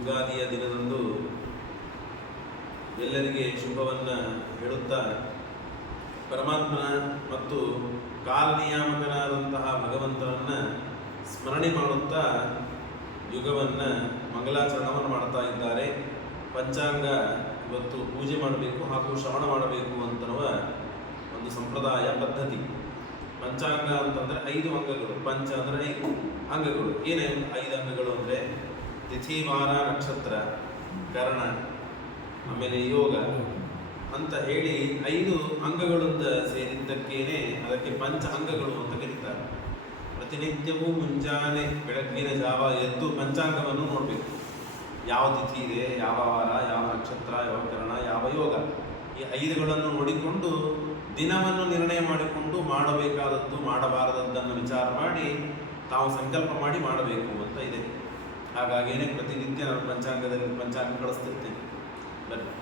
ಯುಗಾದಿಯ ದಿನದಂದು ಎಲ್ಲರಿಗೆ ಶುಭವನ್ನು ಹೇಳುತ್ತಾ ಪರಮಾತ್ಮನ ಮತ್ತು ಕಾಲನಿಯಾಮಕನಾದಂತಹ ಭಗವಂತನನ್ನು ಸ್ಮರಣೆ ಮಾಡುತ್ತಾ ಯುಗವನ್ನು ಮಂಗಲಾಚರಣವನ್ನು ಮಾಡ್ತಾ ಇದ್ದಾರೆ. ಪಂಚಾಂಗ ಇವತ್ತು ಪೂಜೆ ಮಾಡಬೇಕು ಹಾಗೂ ಶ್ರವಣ ಮಾಡಬೇಕು ಅಂತನ್ನುವ ಒಂದು ಸಂಪ್ರದಾಯ ಪದ್ಧತಿ. ಪಂಚಾಂಗ ಅಂತಂದರೆ 5 ಅಂಗಗಳು, ಪಂಚ ಅಂದರೆ 5 ಅಂಗಗಳು. ಏನೇ 5 ಅಂಗಗಳು ಅಂದರೆ ತಿಥಿ, ವಾರ, ನಕ್ಷತ್ರ, ಕರ್ಣ, ಆಮೇಲೆ ಯೋಗ ಅಂತ ಹೇಳಿ 5 ಅಂಗಗಳಿಂದ ಸೇರಿದ್ದಕ್ಕೇನೆ ಅದಕ್ಕೆ ಪಂಚ ಅಂಗಗಳು ಅಂತ ಕರೀತಾರೆ. ಪ್ರತಿನಿತ್ಯವೂ ಮುಂಜಾನೆ ಬೆಳಗ್ಗಿನ ಜಾವ ಎದ್ದು ಪಂಚಾಂಗವನ್ನು ನೋಡಬೇಕು. ಯಾವ ತಿಥಿ ಇದೆ, ಯಾವ ವಾರ, ಯಾವ ನಕ್ಷತ್ರ, ಯಾವ ಕರ್ಣ, ಯಾವ ಯೋಗ, ಈ 5ಗಳನ್ನು ನೋಡಿಕೊಂಡು ದಿನವನ್ನು ನಿರ್ಣಯ ಮಾಡಿಕೊಂಡು ಮಾಡಬೇಕಾದದ್ದು ಮಾಡಬಾರದದ್ದನ್ನು ವಿಚಾರ ಮಾಡಿ ತಾವು ಸಂಕಲ್ಪ ಮಾಡಿ ಮಾಡಬೇಕು ಅಂತ ಇದೆ. ಹಾಗಾಗಿಯೇ ಪ್ರತಿನಿತ್ಯ ನಾನು ಪಂಚಾಂಗ ಕಳಿಸ್ತಿರ್ತೇನೆ. ಬನ್ನಿ,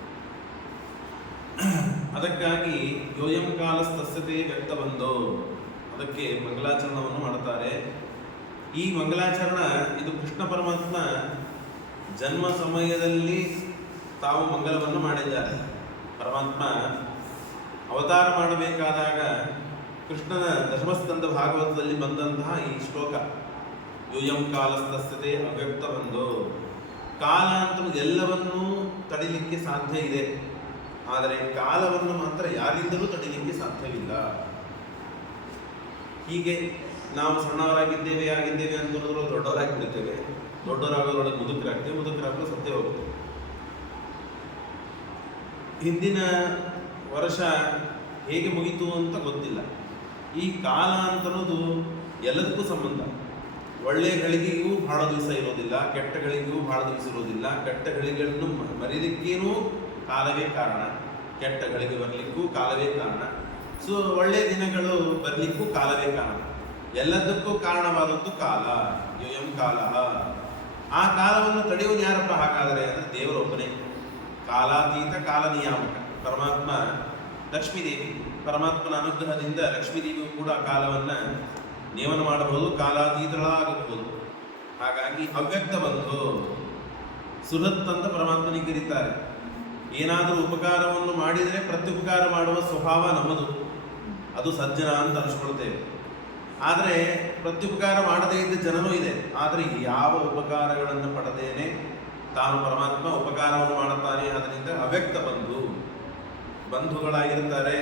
ಅದಕ್ಕಾಗಿ ಯೋಯಂ ಕಾಲಸ್ತಸ್ಯತೆ ವ್ಯಕ್ತಬಂಧೋ, ಅದಕ್ಕೆ ಮಂಗಲಾಚರಣವನ್ನು ಮಾಡುತ್ತಾರೆ. ಈ ಮಂಗಲಾಚರಣ ಇದು ಕೃಷ್ಣ ಪರಮಾತ್ಮ ಜನ್ಮ ಸಮಯದಲ್ಲಿ ತಾವು ಮಂಗಲವನ್ನು ಮಾಡಿದ್ದಾರೆ. ಪರಮಾತ್ಮ ಅವತಾರ ಮಾಡಬೇಕಾದಾಗ ಕೃಷ್ಣನ ದಶಮಸ್ಕಂದ ಭಾಗವತದಲ್ಲಿ ಬಂದಂತಹ ಈ ಶ್ಲೋಕ ಯೂಯಂ ಕಾಲಸ್ತಸ್ಯತೆ ಅವ್ಯಕ್ತಬಂಧೋ. ಕಾಲ ಅಂತ ಎಲ್ಲವನ್ನೂ ತಡಿಲಿಕ್ಕೆ ಸಾಧ್ಯ ಇದೆ, ಆದರೆ ಕಾಲವನ್ನು ಮಾತ್ರ ಯಾರಿಂದಲೂ ತಡಿಲಿಕ್ಕೆ ಸಾಧ್ಯವಿಲ್ಲ. ಹೀಗೆ ನಾವು ಸಣ್ಣವರಾಗಿದ್ದೇವೆ ಅಂತ ದೊಡ್ಡವರಾಗಿ ಬಿಡುತ್ತೇವೆ, ದೊಡ್ಡವರಾಗೋದ್ರೊಳಗೆ ಮುದುಕರಾಗ್ತೇವೆ, ಮುದುಕರಾಗಲು ಸತ್ಯ ಹೋಗ್ತೇವೆ. ಹಿಂದಿನ ವರ್ಷ ಹೇಗೆ ಮುಗಿತು ಅಂತ ಗೊತ್ತಿಲ್ಲ. ಈ ಕಾಲ ಅಂತನ್ನೋದು ಎಲ್ಲದಕ್ಕೂ ಸಂಬಂಧ. ಒಳ್ಳೆಯ ಗಳಿಗೆಗೂ ಬಹಳ ದಿವಸ ಇರೋದಿಲ್ಲ, ಕೆಟ್ಟ ಗಳಿಗೆಗೂ ಬಹಳ ದಿವಸ ಇರೋದಿಲ್ಲ. ಕೆಟ್ಟ ಗಳಿಗೆಗಳನ್ನು ಮರೀಲಿಕ್ಕೇನೂ ಕಾಲವೇ ಕಾರಣ, ಕೆಟ್ಟ ಗಳಿಗೆ ಬರಲಿಕ್ಕೂ ಕಾಲವೇ ಕಾರಣ. ಸೊ ಒಳ್ಳೆಯ ದಿನಗಳು ಬರಲಿಕ್ಕೂ ಕಾಲವೇ ಕಾರಣ. ಎಲ್ಲದಕ್ಕೂ ಕಾರಣವಾದದ್ದು ಕಾಲ, ಯೋಯಂ ಕಾಲ. ಆ ಕಾಲವನ್ನು ತಡೆಯುವುದು ಯಾರಪ್ಪ ಹಾಗಾದರೆ ಅಂದರೆ ದೇವರೊಬ್ಬನೇ. ಕಾಲಾತೀತ ಕಾಲ ನಿಯಾಮಕ ಪರಮಾತ್ಮ. ಲಕ್ಷ್ಮೀದೇವಿ, ಪರಮಾತ್ಮನ ಅನುಗ್ರಹದಿಂದ ಲಕ್ಷ್ಮೀದೇವಿಯು ಕೂಡ ಕಾಲವನ್ನು ನೇಮನ ಮಾಡಬಹುದು, ಕಾಲಾತೀತಳಾಗಬಹುದು. ಹಾಗಾಗಿ ಅವ್ಯಕ್ತ ಬಂಧು ಸುಹೃತ್ ಅಂತ ಪರಮಾತ್ಮನಿಗೆ ಕರೀತಾರೆ. ಏನಾದರೂ ಉಪಕಾರವನ್ನು ಮಾಡಿದರೆ ಪ್ರತ್ಯುಪಕಾರ ಮಾಡುವ ಸ್ವಭಾವ ನಮ್ಮದು, ಅದು ಸಜ್ಜನ ಅಂತ ಅನಿಸ್ಕೊಳ್ತೇವೆ. ಆದರೆ ಪ್ರತ್ಯುಪಕಾರ ಮಾಡದೇ ಇದ್ದ ಜನನೂ ಇದೆ. ಆದರೆ ಯಾವ ಉಪಕಾರಗಳನ್ನು ಪಡೆದೇನೆ ತಾನು ಪರಮಾತ್ಮ ಉಪಕಾರವನ್ನು ಮಾಡುತ್ತಾನೆ. ಅದರಿಂದ ಅವ್ಯಕ್ತ ಬಂಧು, ಬಂಧುಗಳಾಗಿರ್ತಾರೆ.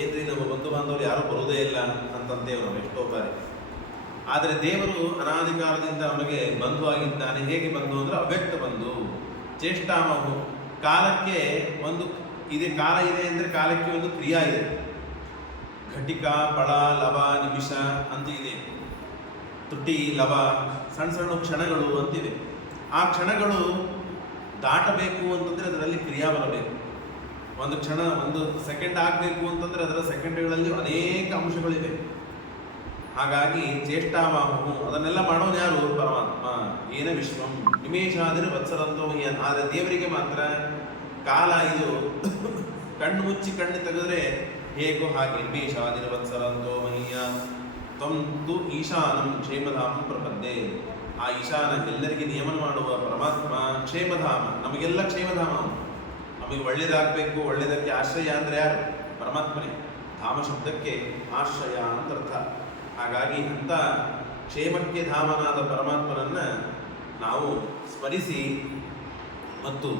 ಏನ್ರಿ ನಮ್ಮ ಬಂಧು ಬಾಂಧವರು ಯಾರೂ ಬರುವುದೇ ಇಲ್ಲ ಅಂತಂತೇವೆ ನಾವು ಎಷ್ಟೋ ಬಾರಿ. ಆದರೆ ದೇವರು ಅನಾದಿ ಕಾಲದಿಂದ ನಮಗೆ ಬಂಧು ಆಗಿದ್ದಾನೆ. ಹೇಗೆ ಬಂಧು ಅಂದರೆ ಅವ್ಯಕ್ತ ಬಂಧು. ಚೇಷ್ಟಾಮಹು, ಕಾಲಕ್ಕೆ ಒಂದು ಇದೆ, ಕಾಲ ಇದೆ ಅಂದರೆ ಕಾಲಕ್ಕೆ ಒಂದು ಕ್ರಿಯಾ ಇದೆ. ಘಟಿಕ, ಫಳ, ಲವ, ನಿಮಿಷ ಅಂತ ಇದೆ. ತುಟಿ, ಲವ, ಸಣ್ಣ ಸಣ್ಣ ಕ್ಷಣಗಳು ಅಂತಿವೆ. ಆ ಕ್ಷಣಗಳು ದಾಟಬೇಕು ಅಂತಂದರೆ ಅದರಲ್ಲಿ ಕ್ರಿಯಾ ಬರಬೇಕು. ಒಂದು ಕ್ಷಣ, ಒಂದು ಸೆಕೆಂಡ್ ಆಗಬೇಕು ಅಂತಂದರೆ ಅದರ ಸೆಕೆಂಡ್ಗಳಲ್ಲಿ ಅನೇಕ ಅಂಶಗಳಿವೆ. ಹಾಗಾಗಿ ಚೇಷ್ಟಾಮಾಹು, ಅದನ್ನೆಲ್ಲ ಮಾಡೋನು ಯಾರು? ಪರಮಾತ್ಮ. ಏನ ವಿಶ್ವಂ ನಿಮೇಶಾದಿನ ವತ್ಸರಂತೋ ಮಹ್ಯನ್. ಆದರೆ ದೇವರಿಗೆ ಮಾತ್ರ ಕಾಲ ಇದು ಕಣ್ಣು ಮುಚ್ಚಿ ಕಣ್ಣು ತೆಗೆದ್ರೆ ಹೇಗೋ ಹಾಗೆ. ನಿಮೇಶಾದಿನ ವತ್ಸರಂತೋ ಮಹ್ಯನ್ ತ್ವಂ ತು ಈಶಾನಂ ಕ್ಷೇಮಧಾಮ ಪ್ರಪದ್ಯೆ. ಆ ಈಶಾನ ಎಲ್ಲರಿಗೆ ನಿಯಮನ ಮಾಡುವ ಪರಮಾತ್ಮ ಕ್ಷೇಮಧಾಮ, ನಮಗೆಲ್ಲ ಕ್ಷೇಮಧಾಮ. ನಮಗೆ ಒಳ್ಳೇದಾಗಬೇಕು, ಒಳ್ಳೆಯದಕ್ಕೆ ಆಶ್ರಯ ಅಂದರೆ ಯಾರು? ಪರಮಾತ್ಮನೇ. ಧಾಮ ಶಬ್ದಕ್ಕೆ ಆಶ್ರಯ ಅಂತ ಅರ್ಥ. ಹಾಗಾಗಿ ಅಂಥ ಕ್ಷೇಮಕ್ಕೆ ಧಾಮನಾದ ಪರಮಾತ್ಮನನ್ನು ನಾವು ಸ್ಮರಿಸಿ ಮತ್ತು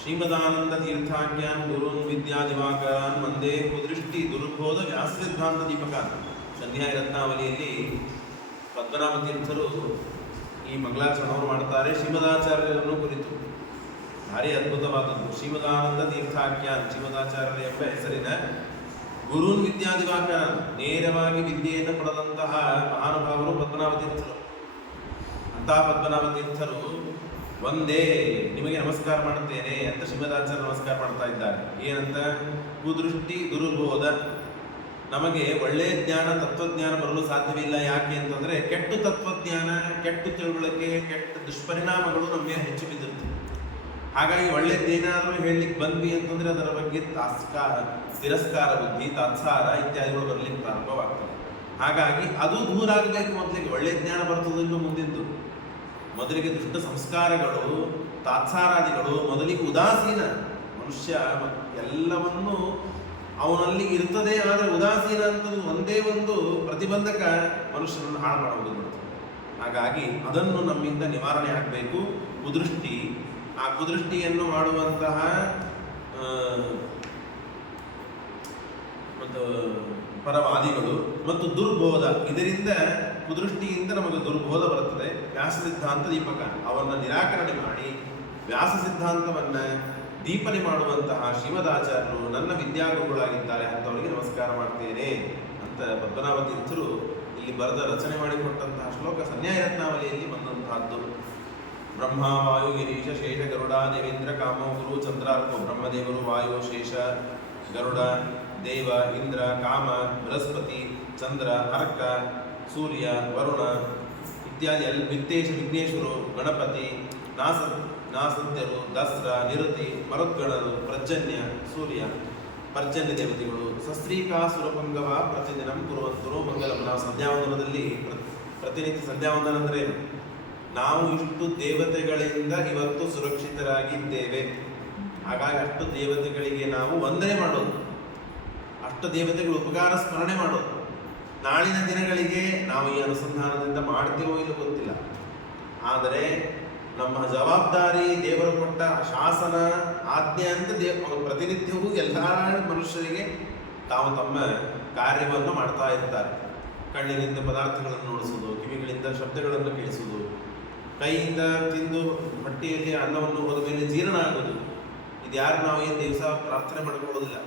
ಶ್ರೀಮದಾನಂದ ತೀರ್ಥಾಖ್ಯಾನ್ ಗುರುನ್ ವಿದ್ಯಾದಿವಾಕರಾನ್ ವಂದೇ ಕುದೃಷ್ಟಿ ದುರ್ಬೋಧ ವ್ಯಾಸ ಸಿದ್ಧಾಂತ ದೀಪಕ ಸಂಧ್ಯಾ ರತ್ನಾವಲಿಯಲ್ಲಿ ಪದ್ಮನಾಭ ತೀರ್ಥರು ಈ ಮಂಗಲಾಚರಣವನ್ನು ಮಾಡ್ತಾರೆ ಶ್ರೀಮದಾಚಾರ್ಯರನ್ನು ಕುರಿತು. ಭಾರಿ ಅದ್ಭುತವಾದದ್ದು. ಶ್ರೀಮದಾನಂದ ತೀರ್ಥಾಖ್ಯಾನ್, ಶ್ರೀಮದಾಚಾರ್ಯರ ಎಂಬ ಹೆಸರಿನ ಗುರುನ್ ವಿದ್ಯಾದಿವಾಕರ, ನೇರವಾಗಿ ವಿದ್ಯೆಯನ್ನು ಪಡೆದಂತಹ ಮಹಾನುಭಾವರು ಪದ್ಮನಾಭ ತೀರ್ಥರು. ಅಂತಹ ಪದ್ಮನಾಭ ತೀರ್ಥರು ಒಂದೇ ನಿಮಗೆ ನಮಸ್ಕಾರ ಮಾಡುತ್ತೇನೆ ಅಂತ ಶ್ರೀಮದಾಚಾರ್ಯ ನಮಸ್ಕಾರ ಮಾಡ್ತಾ ಇದ್ದಾರೆ. ಏನಂತ? ಕುದೃಷ್ಟಿ ದುರ್ಬೋಧ, ನಮಗೆ ಒಳ್ಳೆಯ ಜ್ಞಾನ, ತತ್ವಜ್ಞಾನ ಬರಲು ಸಾಧ್ಯವಿಲ್ಲ. ಯಾಕೆ ಅಂತಂದರೆ ಕೆಟ್ಟ ತತ್ವಜ್ಞಾನ, ಕೆಟ್ಟ ತಿಳುವಳಿಕೆ, ಕೆಟ್ಟ ದುಷ್ಪರಿಣಾಮಗಳು ನಮಗೆ ಹೆಚ್ಚು ಬಿದ್ದಿರ್ತವೆ. ಹಾಗಾಗಿ ಒಳ್ಳೆಯದೇನಾದರೂ ಹೇಳಲಿಕ್ಕೆ ಬಂದ್ವಿ ಅಂತಂದರೆ ಅದರ ಬಗ್ಗೆ ತಿರಸ್ಕಾರ ಬುದ್ಧಿ, ತಾತ್ಸಾರ ಇತ್ಯಾದಿಗಳು ಬರಲಿಕ್ಕೆ ಪ್ರಾರಂಭವಾಗ್ತದೆ. ಹಾಗಾಗಿ ಅದು ದೂರ ಆಗಬೇಕು. ಮೊದಲಿಗೆ ಒಳ್ಳೆಯ ಜ್ಞಾನ ಬರ್ತದಲ್ಲೂ ಮುಂದಿದ್ದು ಮೊದಲಿಗೆ ದುಷ್ಟ ಸಂಸ್ಕಾರಗಳು ತಾತ್ಸಾರಾದಿಗಳು ಮೊದಲಿಗೆ ಉದಾಸೀನ ಮನುಷ್ಯ ಎಲ್ಲವನ್ನೂ ಅವನಲ್ಲಿ ಇರ್ತದೆ, ಆದರೆ ಉದಾಸೀನ ಅಂತದ್ದು ಒಂದೇ ಒಂದು ಪ್ರತಿಬಂಧಕ ಮನುಷ್ಯನನ್ನು ಹಾಳು ಮಾಡುವುದು. ಹಾಗಾಗಿ ಅದನ್ನು ನಮ್ಮಿಂದ ನಿವಾರಣೆ ಆಗಬೇಕು. ಕುದೃಷ್ಟಿ, ಆ ಕುದೃಷ್ಟಿಯನ್ನು ಮಾಡುವಂತಹ ಮತ್ತು ಪರವಾದಿಗಳು ಮತ್ತು ದುರ್ಬೋಧ, ಇದರಿಂದ ಕುದೃಷ್ಟಿಯಿಂದ ನಮಗೆ ದುರ್ಬೋಧ ಬರುತ್ತದೆ. ವ್ಯಾಸ ಸಿದ್ಧಾಂತ ದೀಪಕ ಅವನ್ನು ನಿರಾಕರಣೆ ಮಾಡಿ ವ್ಯಾಸ ಸಿದ್ಧಾಂತವನ್ನು ದೀಪನೆ ಮಾಡುವಂತಹ ಶ್ರೀಮದಾಚಾರ್ಯರು ನನ್ನ ವಿದ್ಯಾಗುರುಗಳಾಗಿದ್ದಾರೆ, ಅಂಥವರಿಗೆ ನಮಸ್ಕಾರ ಮಾಡ್ತೇನೆ ಅಂತ ಪದ್ಮನಾಭ ತೀರ್ಥರು ಇಲ್ಲಿ ಬರೆದ ರಚನೆ ಮಾಡಿಕೊಟ್ಟಂತಹ ಶ್ಲೋಕ ಸನ್ಯಾಯ ರತ್ನಾವಲಿಯಲ್ಲಿ ಬಂದಂತಹದ್ದು. ಬ್ರಹ್ಮ ವಾಯು ಗಿರೀಶ ಶೇಷ ಗರುಡ ದೇವೇಂದ್ರ ಕಾಮೋ ಗುರು ಚಂದ್ರಾರ್ಕೋ ಬ್ರಹ್ಮದೇವರು ವಾಯು ಶೇಷ ಗರುಡ ದೇವ ಇಂದ್ರ ಕಾಮ ಬೃಹಸ್ಪತಿ ಚಂದ್ರ ಅರ್ಕ ಸೂರ್ಯ ವರುಣ ಇತ್ಯಾದಿ ವಿತ್ತೇಶ ವಿಘ್ನೇಶ್ವರು ಗಣಪತಿ ನಾಸತ್ಯರು ದಸ್ರ ನಿರತಿ ಮರುದ್ಗಣರು ಪ್ರಜನ್ಯ ಸೂರ್ಯ ಪರ್ಜನ್ಯ ದೇವತೆಗಳು ಸಸ್ತ್ರೀಕಾಸುರಪಂಗವ ಪ್ರತಿದಿನ ಕುರುವಂತರು ಮಂಗಲಂ. ನಾವು ಸಂಧ್ಯಾವಂದನದಲ್ಲಿ ಪ್ರತಿನಿತ್ಯ ಸಂಧ್ಯಾವಂದನ ಅಂದರೆ ನಾವು ಇಷ್ಟು ದೇವತೆಗಳಿಂದ ಇವತ್ತು ಸುರಕ್ಷಿತರಾಗಿದ್ದೇವೆ, ಹಾಗಾಗಿ ಅಷ್ಟು ದೇವತೆಗಳಿಗೆ ನಾವು ವಂದನೆ ಮಾಡೋದು, ಅಷ್ಟು ದೇವತೆಗಳು ಉಪಕಾರ ಸ್ಮರಣೆ ಮಾಡೋದು. ನಾಳಿನ ದಿನಗಳಿಗೆ ನಾವು ಈ ಅನುಸಂಧಾನದಿಂದ ಮಾಡ್ತೇವೋ ಇಲ್ಲ ಗೊತ್ತಿಲ್ಲ, ಆದರೆ ನಮ್ಮ ಜವಾಬ್ದಾರಿ ದೇವರು ಕೊಟ್ಟ ಶಾಸನ ಆಜ್ಞೆ ಅಂತ ಪ್ರತಿನಿತ್ಯವೂ ಎಲ್ಲ ಮನುಷ್ಯರಿಗೆ ತಾವು ತಮ್ಮ ಕಾರ್ಯವನ್ನು ಮಾಡ್ತಾ ಇರ್ತಾರೆ. ಕಣ್ಣಿನಿಂದ ಪದಾರ್ಥಗಳನ್ನು ನೋಡಿಸುವುದು, ಕಿವಿಗಳಿಂದ ಶಬ್ದಗಳನ್ನು ಕೇಳಿಸುವುದು, ಕೈಯಿಂದ ತಿಂದು ಹೊಟ್ಟೆಯಲ್ಲಿ ಅನ್ನವನ್ನು ಹೋದ ಮೇಲೆ ಜೀರ್ಣ ಆಗೋದು. ಇದು ಯಾರು ನಾವು ಏನು ದಿವಸ ಪ್ರಾರ್ಥನೆ ಮಾಡ್ಕೊಳ್ಳೋದಿಲ್ಲ.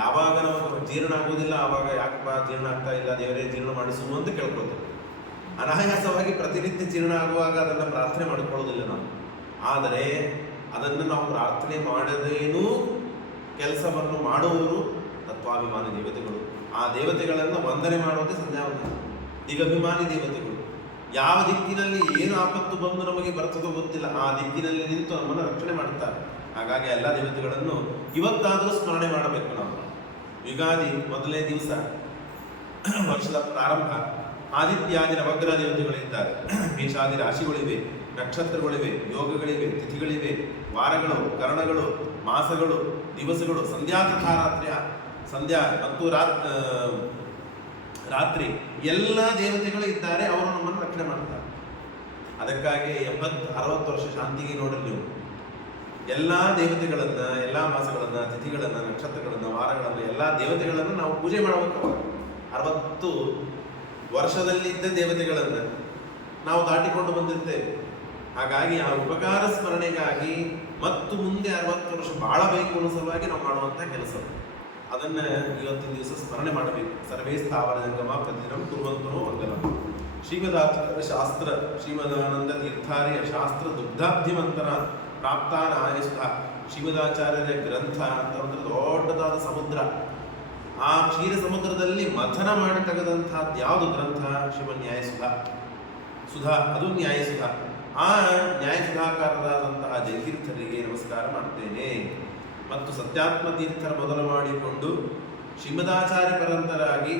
ಯಾವಾಗ ನಾವು ಜೀರ್ಣ ಆಗೋದಿಲ್ಲ ಆವಾಗ ಯಾಕಪ್ಪ ಜೀರ್ಣ ಆಗ್ತಾ ಇಲ್ಲ ದೇವರೇ ಜೀರ್ಣ ಮಾಡಿಸು ಅಂತ ಕೇಳ್ಕೊಳ್ತೇವೆ. ಅನಾಯಾಸವಾಗಿ ಪ್ರತಿನಿತ್ಯ ಜೀರ್ಣ ಆಗುವಾಗ ಅದನ್ನು ಪ್ರಾರ್ಥನೆ ಮಾಡಿಕೊಳ್ಳೋದಿಲ್ಲ ನಾವು. ಆದರೆ ಅದನ್ನು ನಾವು ಪ್ರಾರ್ಥನೆ ಮಾಡದೇನೂ ಕೆಲಸವನ್ನು ಮಾಡುವವರು ತತ್ವಾಭಿಮಾನಿ ದೇವತೆಗಳು. ಆ ದೇವತೆಗಳನ್ನು ವಂದನೆ ಮಾಡೋದೇ ಸಂಧ್ಯಾವಂದನ. ಈಗ ಅಭಿಮಾನಿ ದೇವತೆಗಳು ಯಾವ ದಿಕ್ಕಿನಲ್ಲಿ ಏನು ಆಪತ್ತು ಬಂದು ನಮಗೆ ಬರ್ತದೋ ಗೊತ್ತಿಲ್ಲ, ಆ ದಿಕ್ಕಿನಲ್ಲಿ ನಿಂತು ನಮ್ಮನ್ನು ರಕ್ಷಣೆ ಮಾಡುತ್ತಾರೆ. ಹಾಗಾಗಿ ಎಲ್ಲ ದೇವತೆಗಳನ್ನು ಇವತ್ತಾದರೂ ಸ್ಮರಣೆ ಮಾಡಬೇಕು ನಾವು. ಯುಗಾದಿ ಮೊದಲನೇ ದಿವಸ, ವರ್ಷದ ಪ್ರಾರಂಭ, ಆದಿತ್ಯಾದಿ ನವಗ್ರಹ ದೇವತೆಗಳಿದ್ದಾರೆ, ಮೇಷಾದಿ ರಾಶಿಗಳಿವೆ, ನಕ್ಷತ್ರಗಳಿವೆ, ಯೋಗಗಳಿವೆ, ತಿಥಿಗಳಿವೆ, ವಾರಗಳು, ಕರಣಗಳು, ಮಾಸಗಳು, ದಿವಸಗಳು, ಸಂಧ್ಯಾ ತಥಾ ಸಂಧ್ಯಾ ಮತ್ತು ರಾತ್ರಿ ಎಲ್ಲ ದೇವತೆಗಳು ಇದ್ದಾರೆ, ಅವರು ನಮ್ಮನ್ನು ರಕ್ಷಣೆ ಮಾಡ್ತಾರೆ. ಅದಕ್ಕಾಗಿ 60 ವರ್ಷ ಶಾಂತಿಗೆ ನೋಡ್ರಿ ನೀವು ಎಲ್ಲ ದೇವತೆಗಳನ್ನ, ಎಲ್ಲ ಮಾಸಗಳನ್ನ, ತಿಥಿಗಳನ್ನ, ನಕ್ಷತ್ರಗಳನ್ನ, ವಾರಗಳನ್ನ, ಎಲ್ಲ ದೇವತೆಗಳನ್ನು ನಾವು ಪೂಜೆ ಮಾಡಬೇಕು. 60 ವರ್ಷದಲ್ಲಿದ್ದ ದೇವತೆಗಳನ್ನು ನಾವು ದಾಟಿಕೊಂಡು ಬಂದಿರ್ತೇವೆ. ಹಾಗಾಗಿ ಆ ಉಪಕಾರ ಸ್ಮರಣೆಗಾಗಿ ಮತ್ತು ಮುಂದೆ 60 ವರ್ಷ ಬಾಳಬೇಕು ಅನ್ನೋ ಸಲುವಾಗಿ ನಾವು ಮಾಡುವಂಥ ಕೆಲಸ, ಅದನ್ನ ಇವತ್ತಿನ ದಿವಸ ಸ್ಮರಣೆ ಮಾಡಬೇಕು. ಸರ್ವೇ ಸ್ಥಾವರ ಜಂಗಮ ಪ್ರತಿದಿನ ಕುರುವಂತನೋ ಮಂಗಲಂ. ಶ್ರೀಮದಾಚಾರ್ಯ ಶಾಸ್ತ್ರ, ಶ್ರೀಮದಾನಂದ ತೀರ್ಥಾರ್ಯ ಶಾಸ್ತ್ರ ದುಗ್ಧಾಬ್ಧಿಮಂತನ ಪ್ರಾಪ್ತಾನ ಆಯಸ್ಥ. ಶ್ರೀಮದಾಚಾರ್ಯರ ಗ್ರಂಥ ಅಂತ ಅಂದ್ರೆ ದೊಡ್ಡದಾದ ಸಮುದ್ರ. ಆ ಕ್ಷೀರ ಸಮುದ್ರದಲ್ಲಿ ಮಥನ ಮಾಡಿ ತೆಗೆದಂತಹದ್ದು ಯಾವುದು ಗ್ರಂಥ? ಶ್ರೀಮನ್ ನ್ಯಾಯಸುಧಾ. ಸುಧಾ, ಅದು ನ್ಯಾಯಸುಧಾ. ಆ ನ್ಯಾಯಸುಧಾಕಾರರಾದಂತಹ ಜಯತೀರ್ಥರಿಗೆ ನಮಸ್ಕಾರ ಮಾಡ್ತೇನೆ. ಮತ್ತು ಸತ್ಯಾತ್ಮ ತೀರ್ಥರ ಮೊದಲು ಮಾಡಿಕೊಂಡು ಶ್ರೀಮದಾಚಾರ್ಯ ಪರಂತರಾಗಿ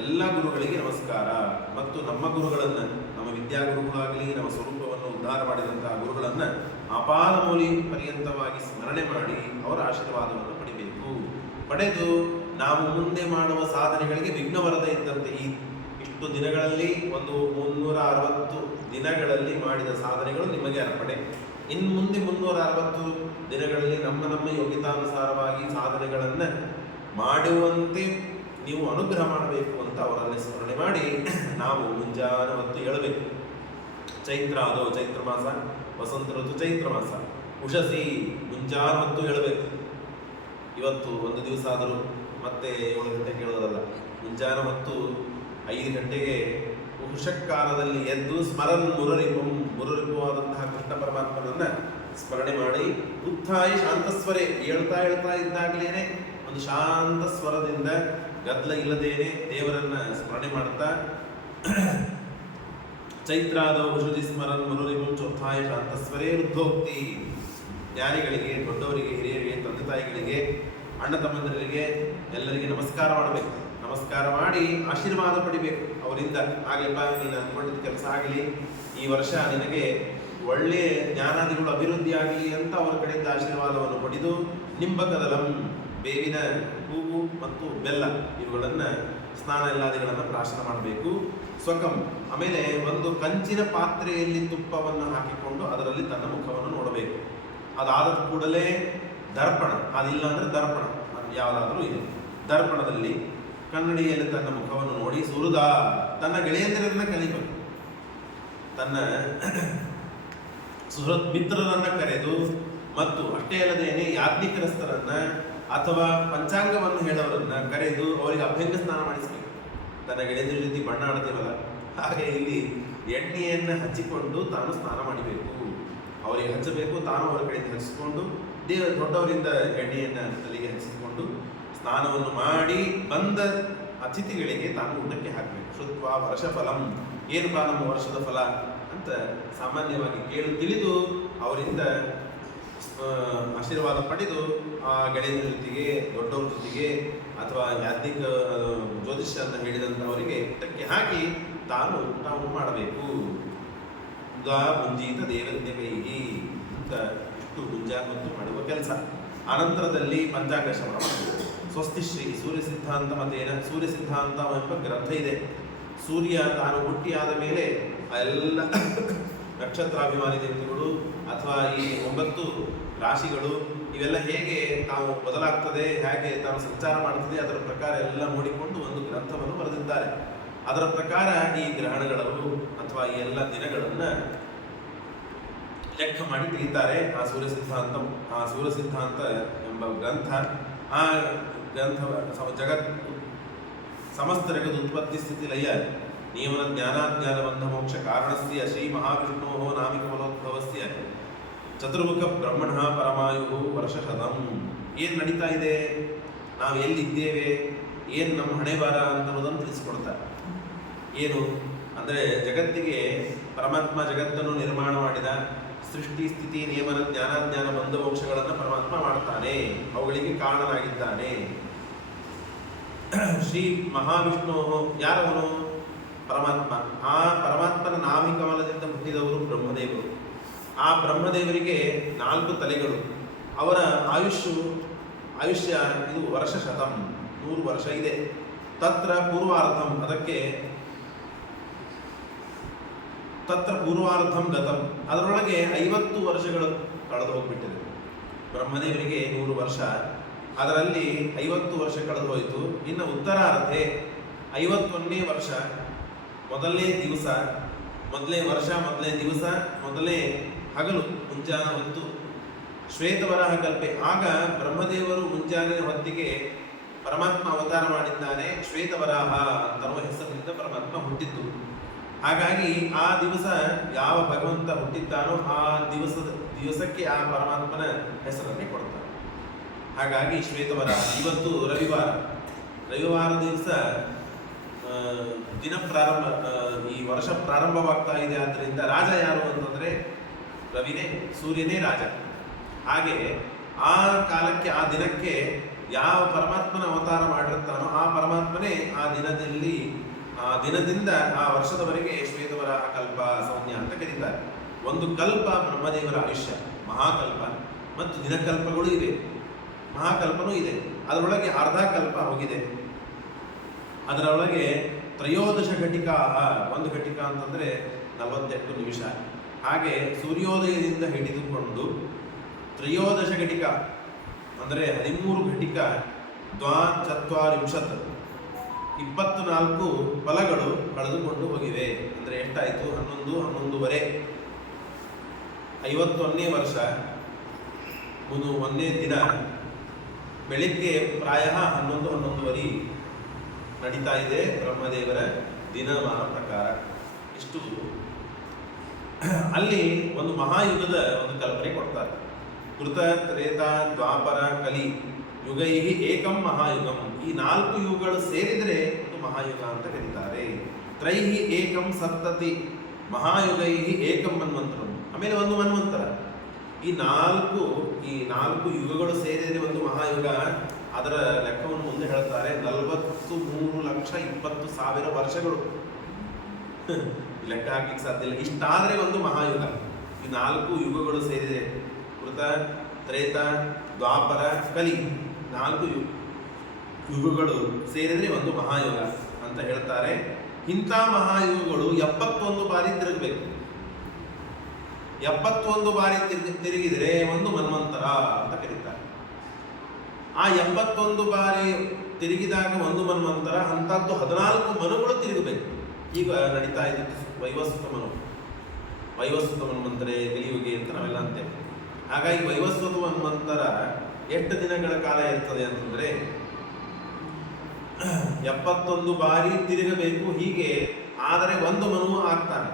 ಎಲ್ಲ ಗುರುಗಳಿಗೆ ನಮಸ್ಕಾರ. ಮತ್ತು ನಮ್ಮ ಗುರುಗಳನ್ನು, ನಮ್ಮ ವಿದ್ಯಾಗುರುಗಳಾಗಲಿ, ನಮ್ಮ ಸ್ವರೂಪವನ್ನು ಉದ್ಧಾರ ಮಾಡಿದಂತಹ ಗುರುಗಳನ್ನು ಅಪಾದ ಮೌಲಿ ಪರ್ಯಂತವಾಗಿ ಸ್ಮರಣೆ ಮಾಡಿ ಅವರ ಆಶೀರ್ವಾದವನ್ನು ಪಡಿಬೇಕು. ಪಡೆದು ನಾವು ಮುಂದೆ ಮಾಡುವ ಸಾಧನೆಗಳಿಗೆ ವಿಘ್ನ ಬರದೇ ಇದ್ದಂತೆ ಇಷ್ಟು ದಿನಗಳಲ್ಲಿ, ಒಂದು 360 ದಿನಗಳಲ್ಲಿ ಮಾಡಿದ ಸಾಧನೆಗಳು ನಿಮಗೆ ಅರ್ಪಣೆ. ಇನ್ನು ಮುಂದೆ 360 ದಿನಗಳಲ್ಲಿ ನಮ್ಮ ಯೋಗ್ಯತಾನುಸಾರವಾಗಿ ಸಾಧನೆಗಳನ್ನು ಮಾಡುವಂತೆ ನೀವು ಅನುಗ್ರಹ ಮಾಡಬೇಕು ಅಂತ ಅವರಲ್ಲಿ ಸ್ಮರಣೆ ಮಾಡಿ ನಾವು ಮುಂಜಾನೆ ಹೊತ್ತು ಹೇಳಬೇಕು. ಚೈತ್ರ, ಅದು ಚೈತ್ರ ಮಾಸ, ವಸಂತ ಋತು ಚೈತ್ರ ಮಾಸ, ಉಷಸಿ ಮುಂಜಾನೆ ಹೊತ್ತು ಹೇಳಬೇಕು. ಇವತ್ತು ಒಂದು ದಿವಸ ಆದರೂ ಮತ್ತೆ 7 ಗಂಟೆಗೆ ಹೇಳೋದಲ್ಲ, ಮುಂಜಾನೆ ಹೊತ್ತು 5 ಗಂಟೆಗೆ ಉಷಕ್ಕಾಲದಲ್ಲಿ ಎದ್ದು ಸ್ಮರನ್ ಮುರರಿಪುವಾದಂತಹ ಕೃಷ್ಣ ಪರಮಾತ್ಮನನ್ನ ಸ್ಮರಣೆ ಮಾಡಿ ಉತ್ಥಾಯಿ ಶಾಂತಸ್ವರೇ ಹೇಳ್ತಾ ಇದ್ದಾಗಲೇನೆ ಒಂದು ಶಾಂತ ಸ್ವರದಿಂದ ಗದ್ದಲ ಇಲ್ಲದೇನೆ ದೇವರನ್ನ ಸ್ಮರಣೆ ಮಾಡುತ್ತಾ ಚೈತ್ರಾದ ಉಷಧಿ ಸ್ಮರನ್ ಮುರರಿಪುಂ ಚೋತ್ಥಾಯ ಶಾಂತಸ್ವರೇ ವೃದ್ಧೋಕ್ತಿ. ಜ್ಞಾನಿಗಳಿಗೆ, ದೊಡ್ಡವರಿಗೆ, ಹಿರಿಯರಿಗೆ, ತಂದೆ ತಾಯಿಗಳಿಗೆ, ಅಣ್ಣ ತಮ್ಮಂದರಿಗೆ ಎಲ್ಲರಿಗೆ ನಮಸ್ಕಾರ ಮಾಡಬೇಕು. ನಮಸ್ಕಾರ ಮಾಡಿ ಆಶೀರ್ವಾದ ಪಡಿಬೇಕು ಅವರಿಂದ. ಆಗಲಿಪ್ಪ, ನೀನು ಅಂದ್ಕೊಂಡಿದ್ದ ಕೆಲಸ ಆಗಲಿ, ಈ ವರ್ಷ ನಿನಗೆ ಒಳ್ಳೆಯ ಜ್ಞಾನಾದಿಗಳು ಅಭಿವೃದ್ಧಿಯಾಗಲಿ ಅಂತ ಅವರ ಕಡೆಯಿಂದ ಆಶೀರ್ವಾದವನ್ನು ಪಡೆದು ನಿಂಬಕದಲಂ ಬೇವಿನ ಹೂವು ಮತ್ತು ಬೆಲ್ಲ ಇವುಗಳನ್ನು ಸ್ನಾನ ಎಲ್ಲಾದಿಗಳನ್ನು ಪ್ರಾಶನ ಮಾಡಬೇಕು. ಸ್ವಕಂ ಆಮೇಲೆ ಒಂದು ಕಂಚಿನ ಪಾತ್ರೆಯಲ್ಲಿ ತುಪ್ಪವನ್ನು ಹಾಕಿಕೊಂಡು ಅದರಲ್ಲಿ ತನ್ನ ಮುಖವನ್ನು ನೋಡಬೇಕು. ಅದಾದ ಕೂಡಲೇ ದರ್ಪಣ, ಅದಿಲ್ಲ ಅಂದರೆ ದರ್ಪಣ ಯಾವುದಾದ್ರೂ ಇದೆ, ದರ್ಪಣದಲ್ಲಿ ಕನ್ನಡಿಯಲ್ಲಿ ತನ್ನ ಮುಖವನ್ನು ನೋಡಿ ಸುಹೃದ ತನ್ನ ಗೆಳೆಯಂದಿರನ್ನ ಕಲಿಬೇಕು. ತನ್ನ ಸುಹೃತ್ ಮಿತ್ರರನ್ನ ಕರೆದು ಮತ್ತು ಅಷ್ಟೇ ಅಲ್ಲದೇನೆ ಯಾಜ್ಞಿಕರಸ್ಥರನ್ನ ಅಥವಾ ಪಂಚಾಂಗವನ್ನು ಹೇಳೋರನ್ನ ಕರೆದು ಅವರಿಗೆ ಅಭ್ಯಂಗ ಸ್ನಾನ ಮಾಡಿಸಬೇಕು. ತನ್ನ ಗೆಳೆಯರ ಜೊತೆ ಬಣ್ಣ ಆಡ್ತೀವಲ್ಲ ಹಾಗೆ ಇಲ್ಲಿ ಎಣ್ಣೆಯನ್ನು ಹಚ್ಚಿಕೊಂಡು ತಾನು ಸ್ನಾನ ಮಾಡಬೇಕು. ಅವರಿಗೆ ಹಚ್ಚಬೇಕು, ತಾನು ಅವರ ಕಡೆಯಿಂದ ಹಚ್ಚಿಕೊಂಡು ದೊಡ್ಡವರಿಂದ ಎಣ್ಣೆಯನ್ನು ತಲೆಗೆ ಹಚ್ಚಿಕೊಂಡು ಸ್ನಾನವನ್ನು ಮಾಡಿ ಬಂದ ಅತಿಥಿಗಳಿಗೆ ತಾನು ಊಟಕ್ಕೆ ಹಾಕಬೇಕು. ಶುತ್ವ ವರ್ಷ ಫಲಂ, ಏನಪ್ಪ ನಮ್ಮ ವರ್ಷದ ಫಲ ಅಂತ ಸಾಮಾನ್ಯವಾಗಿ ತಿಳಿದು ಅವರಿಂದ ಆಶೀರ್ವಾದ ಪಡೆದು ಆ ಗೆಳೆಯರ ಜೊತೆಗೆ ದೊಡ್ಡವ್ರ ಜೊತೆಗೆ ಅಥವಾ ಯಾಜ್ಞಿಕ ಜ್ಯೋತಿಷ್ಯ ಅಂತ ಹೇಳಿದಂಥವರಿಗೆ ಊಟಕ್ಕೆ ಹಾಕಿ ತಾನು ಊಟವನ್ನು ಮಾಡಬೇಕು. ಮುಂಜೀತ ದೇವಜ್ಞ ಕೈಗಿ ಅಂತ ಇಷ್ಟು ಮುಂಜಾಗ್ರತೆ ಮಾಡುವ ಕೆಲಸ. ಅನಂತರದಲ್ಲಿ ಪಂಚಾಂಗ ಶ್ರವಣ ಮಾಡಬೇಕು. ಸ್ವಸ್ತಿಶ್ರೀ ಸೂರ್ಯ ಸಿದ್ಧಾಂತ ಮತೇನ, ಸೂರ್ಯ ಸಿದ್ಧಾಂತ ಎಂಬ ಗ್ರಂಥ ಇದೆ. ಸೂರ್ಯ ತಾನು ಹುಟ್ಟಿಯಾದ ಮೇಲೆ ಎಲ್ಲ ನಕ್ಷತ್ರಾಭಿಮಾನಿ ದೇವತೆಗಳು ಅಥವಾ ಈ 9 ರಾಶಿಗಳು ಇವೆಲ್ಲ ಹೇಗೆ ತಾವು ಬದಲಾಗ್ತದೆ, ಹೇಗೆ ತಾನು ಸಂಚಾರ ಮಾಡುತ್ತದೆ, ಅದರ ಪ್ರಕಾರ ಎಲ್ಲ ನೋಡಿಕೊಂಡು ಒಂದು ಗ್ರಂಥವನ್ನು ಬರೆದಿದ್ದಾರೆ. ಅದರ ಪ್ರಕಾರ ಈ ಗ್ರಹಣಗಳು ಅಥವಾ ಈ ಎಲ್ಲ ದಿನಗಳನ್ನು ಲೆಕ್ಕ ಮಾಡಿ ತಿಳಿತಾರೆ. ಆ ಸೂರ್ಯ ಸಿದ್ಧಾಂತ ಎಂಬ ಗ್ರಂಥ, ಆ ಗ್ರಂಥ ಜಗತ್ ಸಮಸ್ತ ಜಗದ್ ಉತ್ಪತ್ತಿ ಸ್ಥಿತಿ ಲಯ ನಿಯಮನ ಜ್ಞಾನಾಜ್ಞಾನ ಬಂಧ ಮೋಕ್ಷ ಕಾರಣಸ್ಯ ಶ್ರೀ ಮಹಾವಿಷ್ಣೋ ನಾಮಿಕ ಫಲೋದ್ಭವಸ್ಯ ಚತುರ್ಮುಖ ಬ್ರಹ್ಮಣ ಪರಮಾಯು ವರ್ಷಶತಂ. ಏನು ನಡೀತಾ ಇದೆ, ನಾವು ಎಲ್ಲಿದ್ದೇವೆ, ಏನು ನಮ್ಮ ಹಣೆ ಬಾರ ಅನ್ನೋದನ್ನು ತಿಳಿಸಿಕೊಡ್ತಾರೆ. ಏನು ಅಂದರೆ ಜಗತ್ತಿಗೆ ಪರಮಾತ್ಮ ಜಗತ್ತನ್ನು ನಿರ್ಮಾಣ ಮಾಡಿದ, ಸೃಷ್ಟಿ ಸ್ಥಿತಿ ನಿಯಮನ ಜ್ಞಾನಾಜ್ಞಾನ ಬಂಧ ಮೋಕ್ಷಗಳನ್ನು ಪರಮಾತ್ಮ ಮಾಡ್ತಾನೆ, ಅವುಗಳಿಗೆ ಕಾರಣನಾಗಿದ್ದಾನೆ. ಶ್ರೀ ಮಹಾವಿಷ್ಣು ಯಾರವನು? ಪರಮಾತ್ಮ. ಆ ಪರಮಾತ್ಮನ ನಾಭಿಕಮಲದಿಂದ ಹುಟ್ಟಿದವರು ಬ್ರಹ್ಮದೇವರು. ಆ ಬ್ರಹ್ಮದೇವರಿಗೆ 4 ತಲೆಗಳು. ಅವರ ಆಯುಷ್ಯ ಇದು ವರ್ಷ ಶತಂ, 100 ವರ್ಷ ಇದೆ. ತತ್ರ ಪೂರ್ವಾರ್ಧಂ, ಅದಕ್ಕೆ ತತ್ರ ಪೂರ್ವಾರ್ಧಂ ಗತಂ, ಅದರೊಳಗೆ 50 ವರ್ಷಗಳು ಕಳೆದು ಹೋಗ್ಬಿಟ್ಟಿದೆ. ಬ್ರಹ್ಮದೇವರಿಗೆ 100 ವರ್ಷ, ಅದರಲ್ಲಿ 50 ವರ್ಷ ಕಳೆದು ಹೋಯಿತು. ಇನ್ನು ಉತ್ತರಾರ್ಧೆ 51ನೇ ವರ್ಷ, ಮೊದಲನೇ ದಿವಸ, ಮೊದಲನೇ ವರ್ಷ, ಮೊದಲನೇ ದಿವಸ, ಮೊದಲನೇ ಹಗಲು, ಮುಂಜಾನೆ ಹೊತ್ತು ಶ್ವೇತವರಾಹ ಕಲ್ಪೆ. ಆಗ ಬ್ರಹ್ಮದೇವರು ಮುಂಜಾನೆ ಹೊತ್ತಿಗೆ ಪರಮಾತ್ಮ ಅವತಾರ ಮಾಡಿದ್ದಾನೆ. ಶ್ವೇತವರಾಹ ಅಂತನ್ನುವ ಹೆಸರಿನಿಂದ ಪರಮಾತ್ಮ ಹುಟ್ಟಿದ್ದು. ಹಾಗಾಗಿ ಆ ದಿವಸ ಯಾವ ಭಗವಂತ ಹುಟ್ಟಿದ್ದಾನೋ ಆ ದಿವಸಕ್ಕೆ ಆ ಪರಮಾತ್ಮನ ಹೆಸರನ್ನೇ ಕೊಡ್ತಾರೆ. ಹಾಗಾಗಿ ಶ್ವೇತವರಾಹ. ಇವತ್ತು ರವಿವಾರ ದಿವಸ ದಿನ ಪ್ರಾರಂಭ, ಈ ವರ್ಷ ಪ್ರಾರಂಭವಾಗ್ತಾ ಇದೆ. ಆದ್ದರಿಂದ ರಾಜ ಯಾರು ಅಂತಂದ್ರೆ ರವಿನೇ, ಸೂರ್ಯನೇ ರಾಜ. ಹಾಗೆ ಆ ಕಾಲಕ್ಕೆ, ಆ ದಿನಕ್ಕೆ ಯಾವ ಪರಮಾತ್ಮನ ಅವತಾರ ಮಾಡಿರ್ತಾನೋ ಆ ಪರಮಾತ್ಮನೇ ಆ ದಿನದಿಂದ ಆ ವರ್ಷದವರೆಗೆ ಶ್ವೇತವರಾಹ ಕಲ್ಪ ಸೌನ್ಯ ಅಂತ ಕರೀತಾರೆ. ಒಂದು ಕಲ್ಪ ಬ್ರಹ್ಮದೇವರ ಆಯುಷ್ಯ, ಮಹಾಕಲ್ಪ, ಮತ್ತು ದಿನಕಲ್ಪಗಳು ಇವೆ, ಮಹಾಕಲ್ಪನೂ ಇದೆ. ಅದರೊಳಗೆ ಅರ್ಧ ಕಲ್ಪ ಹೋಗಿದೆ. ಅದರೊಳಗೆ ತ್ರಯೋದಶ ಘಟಿಕಾ, 1 ಘಟಿಕಾ ಅಂತಂದರೆ 48 ನಿಮಿಷ. ಹಾಗೆ ಸೂರ್ಯೋದಯದಿಂದ ಹಿಡಿದುಕೊಂಡು ತ್ರಯೋದಶ ಘಟಿಕಾ ಅಂದರೆ 13 ಘಟಿಕಾ, 24 24 ಫಲಗಳು ಕಳೆದುಕೊಂಡು ಹೋಗಿವೆ. ಅಂದರೆ ಎಷ್ಟಾಯಿತು? 11 51ನೇ ವರ್ಷ, 1ನೇ ದಿನ ಬೆಳಿಗ್ಗೆ ಪ್ರಾಯ 11:30 ನಡೀತಾ ಇದೆ ಬ್ರಹ್ಮದೇವರ ದಿನಮಾನ ಪ್ರಕಾರ. ಇಷ್ಟು ಅಲ್ಲಿ ಒಂದು ಮಹಾಯುಗದ ಒಂದು ಕಲ್ಪನೆ ಕೊಡ್ತಾರೆ. ಕೃತ, ತ್ರೇತ, ದ್ವಾಪರ, ಕಲಿ ಯುಗೈ ಏಕಂ ಮಹಾಯುಗಂ. ಈ 4 ಯುಗಗಳು ಸೇರಿದರೆ ಒಂದು ಮಹಾಯುಗ ಅಂತ ಕರೀತಾರೆ. ತ್ರೈಹಿ ಏಕಂ ಸಪ್ತತಿ ಮಹಾಯುಗೈ ಏಕಂ ಮನ್ವಂತರಂ. ಆಮೇಲೆ ಒಂದು ಮನ್ವಂತರ. ಈ 4 ಯುಗಗಳು ಸೇರಿದರೆ ಒಂದು ಮಹಾಯುಗ. ಅದರ ಲೆಕ್ಕವನ್ನು ಮುಂದೆ ಹೇಳ್ತಾರೆ. 43,20,000 ವರ್ಷಗಳು. ಲೆಕ್ಕ ಹಾಕಲಿಕ್ಕೆ ಸಾಧ್ಯ ಇಲ್ಲ. ಇಷ್ಟಾದರೆ ಒಂದು ಮಹಾಯುಗ. ಈ 4 ಯುಗಗಳು ಸೇರಿದೆ. ಕೃತ, ತ್ರೇತ, ದ್ವಾಪರ, ಕಲಿ 4 ಯುಗಗಳು ಸೇರಿದ್ರೆ ಒಂದು ಮಹಾಯುಗ ಅಂತ ಹೇಳ್ತಾರೆ. ಇಂಥ ಮಹಾಯುಗಗಳು 71 ಬಾರಿ ತಿರುಗಬೇಕು. 71 ಬಾರಿ ತಿರುಗಿದರೆ ಒಂದು ಮನ್ವಂತರ ಅಂತ ಕರೀತಾರೆ. ಆ 71 ಬಾರಿ ತಿರುಗಿದಾಗ ಒಂದು ಮನ್ವಂತರ, ಅಂತದ್ದು 14 ಮನುಗಳು ತಿರುಗಬೇಕು. ಈಗ ನಡೀತಾ ಇದ್ದಿದ್ದು ವೈವಸ್ವತ ಮನು, ವೈವಸ್ವತ ಮನ್ವಂತರೇ ಕಲಿಯುಗೆ ಅಂತ ನಾವೆಲ್ಲ ಅಂತೇವೆ. ಹಾಗಾಗಿ ವೈವಸ್ವತ ಮನ್ವಂತರ ಎಷ್ಟು ದಿನಗಳ ಕಾಲ ಇರ್ತದೆ ಅಂತಂದ್ರೆ 71 ಬಾರಿ ತಿರುಗಬೇಕು. ಹೀಗೆ ಆದರೆ ಒಂದು ಮನುವು ಆಗ್ತಾನೆ.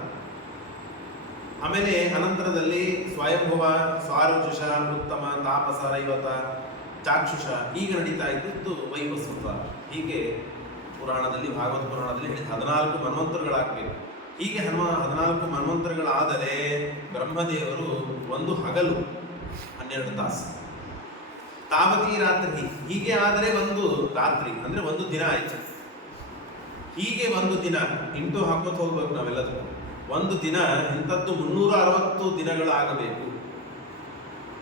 ಆಮೇಲೆ ಅನಂತರದಲ್ಲಿ ಸ್ವಯಂಭುವ, ಸ್ವಾರುಷ, ಉತ್ತಮ, ತಾಪಸ, ರೈವತ, ಚಾಕ್ಷುಷ ಹೀಗೆ ನಡೀತಾ ಇದ್ದದ್ದು ವೈವಸ್ವತ. ಹೀಗೆ ಪುರಾಣದಲ್ಲಿ, ಭಾಗವತ ಪುರಾಣದಲ್ಲಿ ಹೇಳಿದ 14 ಮನ್ವಂತರಗಳಾಗಬೇಕು. ಹೀಗೆ 14 ಮನ್ವಂತರಗಳಾದರೆ ಬ್ರಹ್ಮದೇವರು ಒಂದು ಹಗಲು 12 ತಾಸು, ತಾವತಿ ರಾತ್ರಿ. ಹೀಗೆ ಆದರೆ ಒಂದು ರಾತ್ರಿ ಅಂದ್ರೆ ಒಂದು ದಿನ ಆಯ್ತು. ಹೀಗೆ ಒಂದು ದಿನ ಇಂಟು ಹಾಕೋತ ಹೋಗ್ಬೇಕು ನಾವೆಲ್ಲದಕ್ಕೂ. ಒಂದು ದಿನ ಇಂಥದ್ದು 360 ದಿನಗಳು ಆಗಬೇಕು.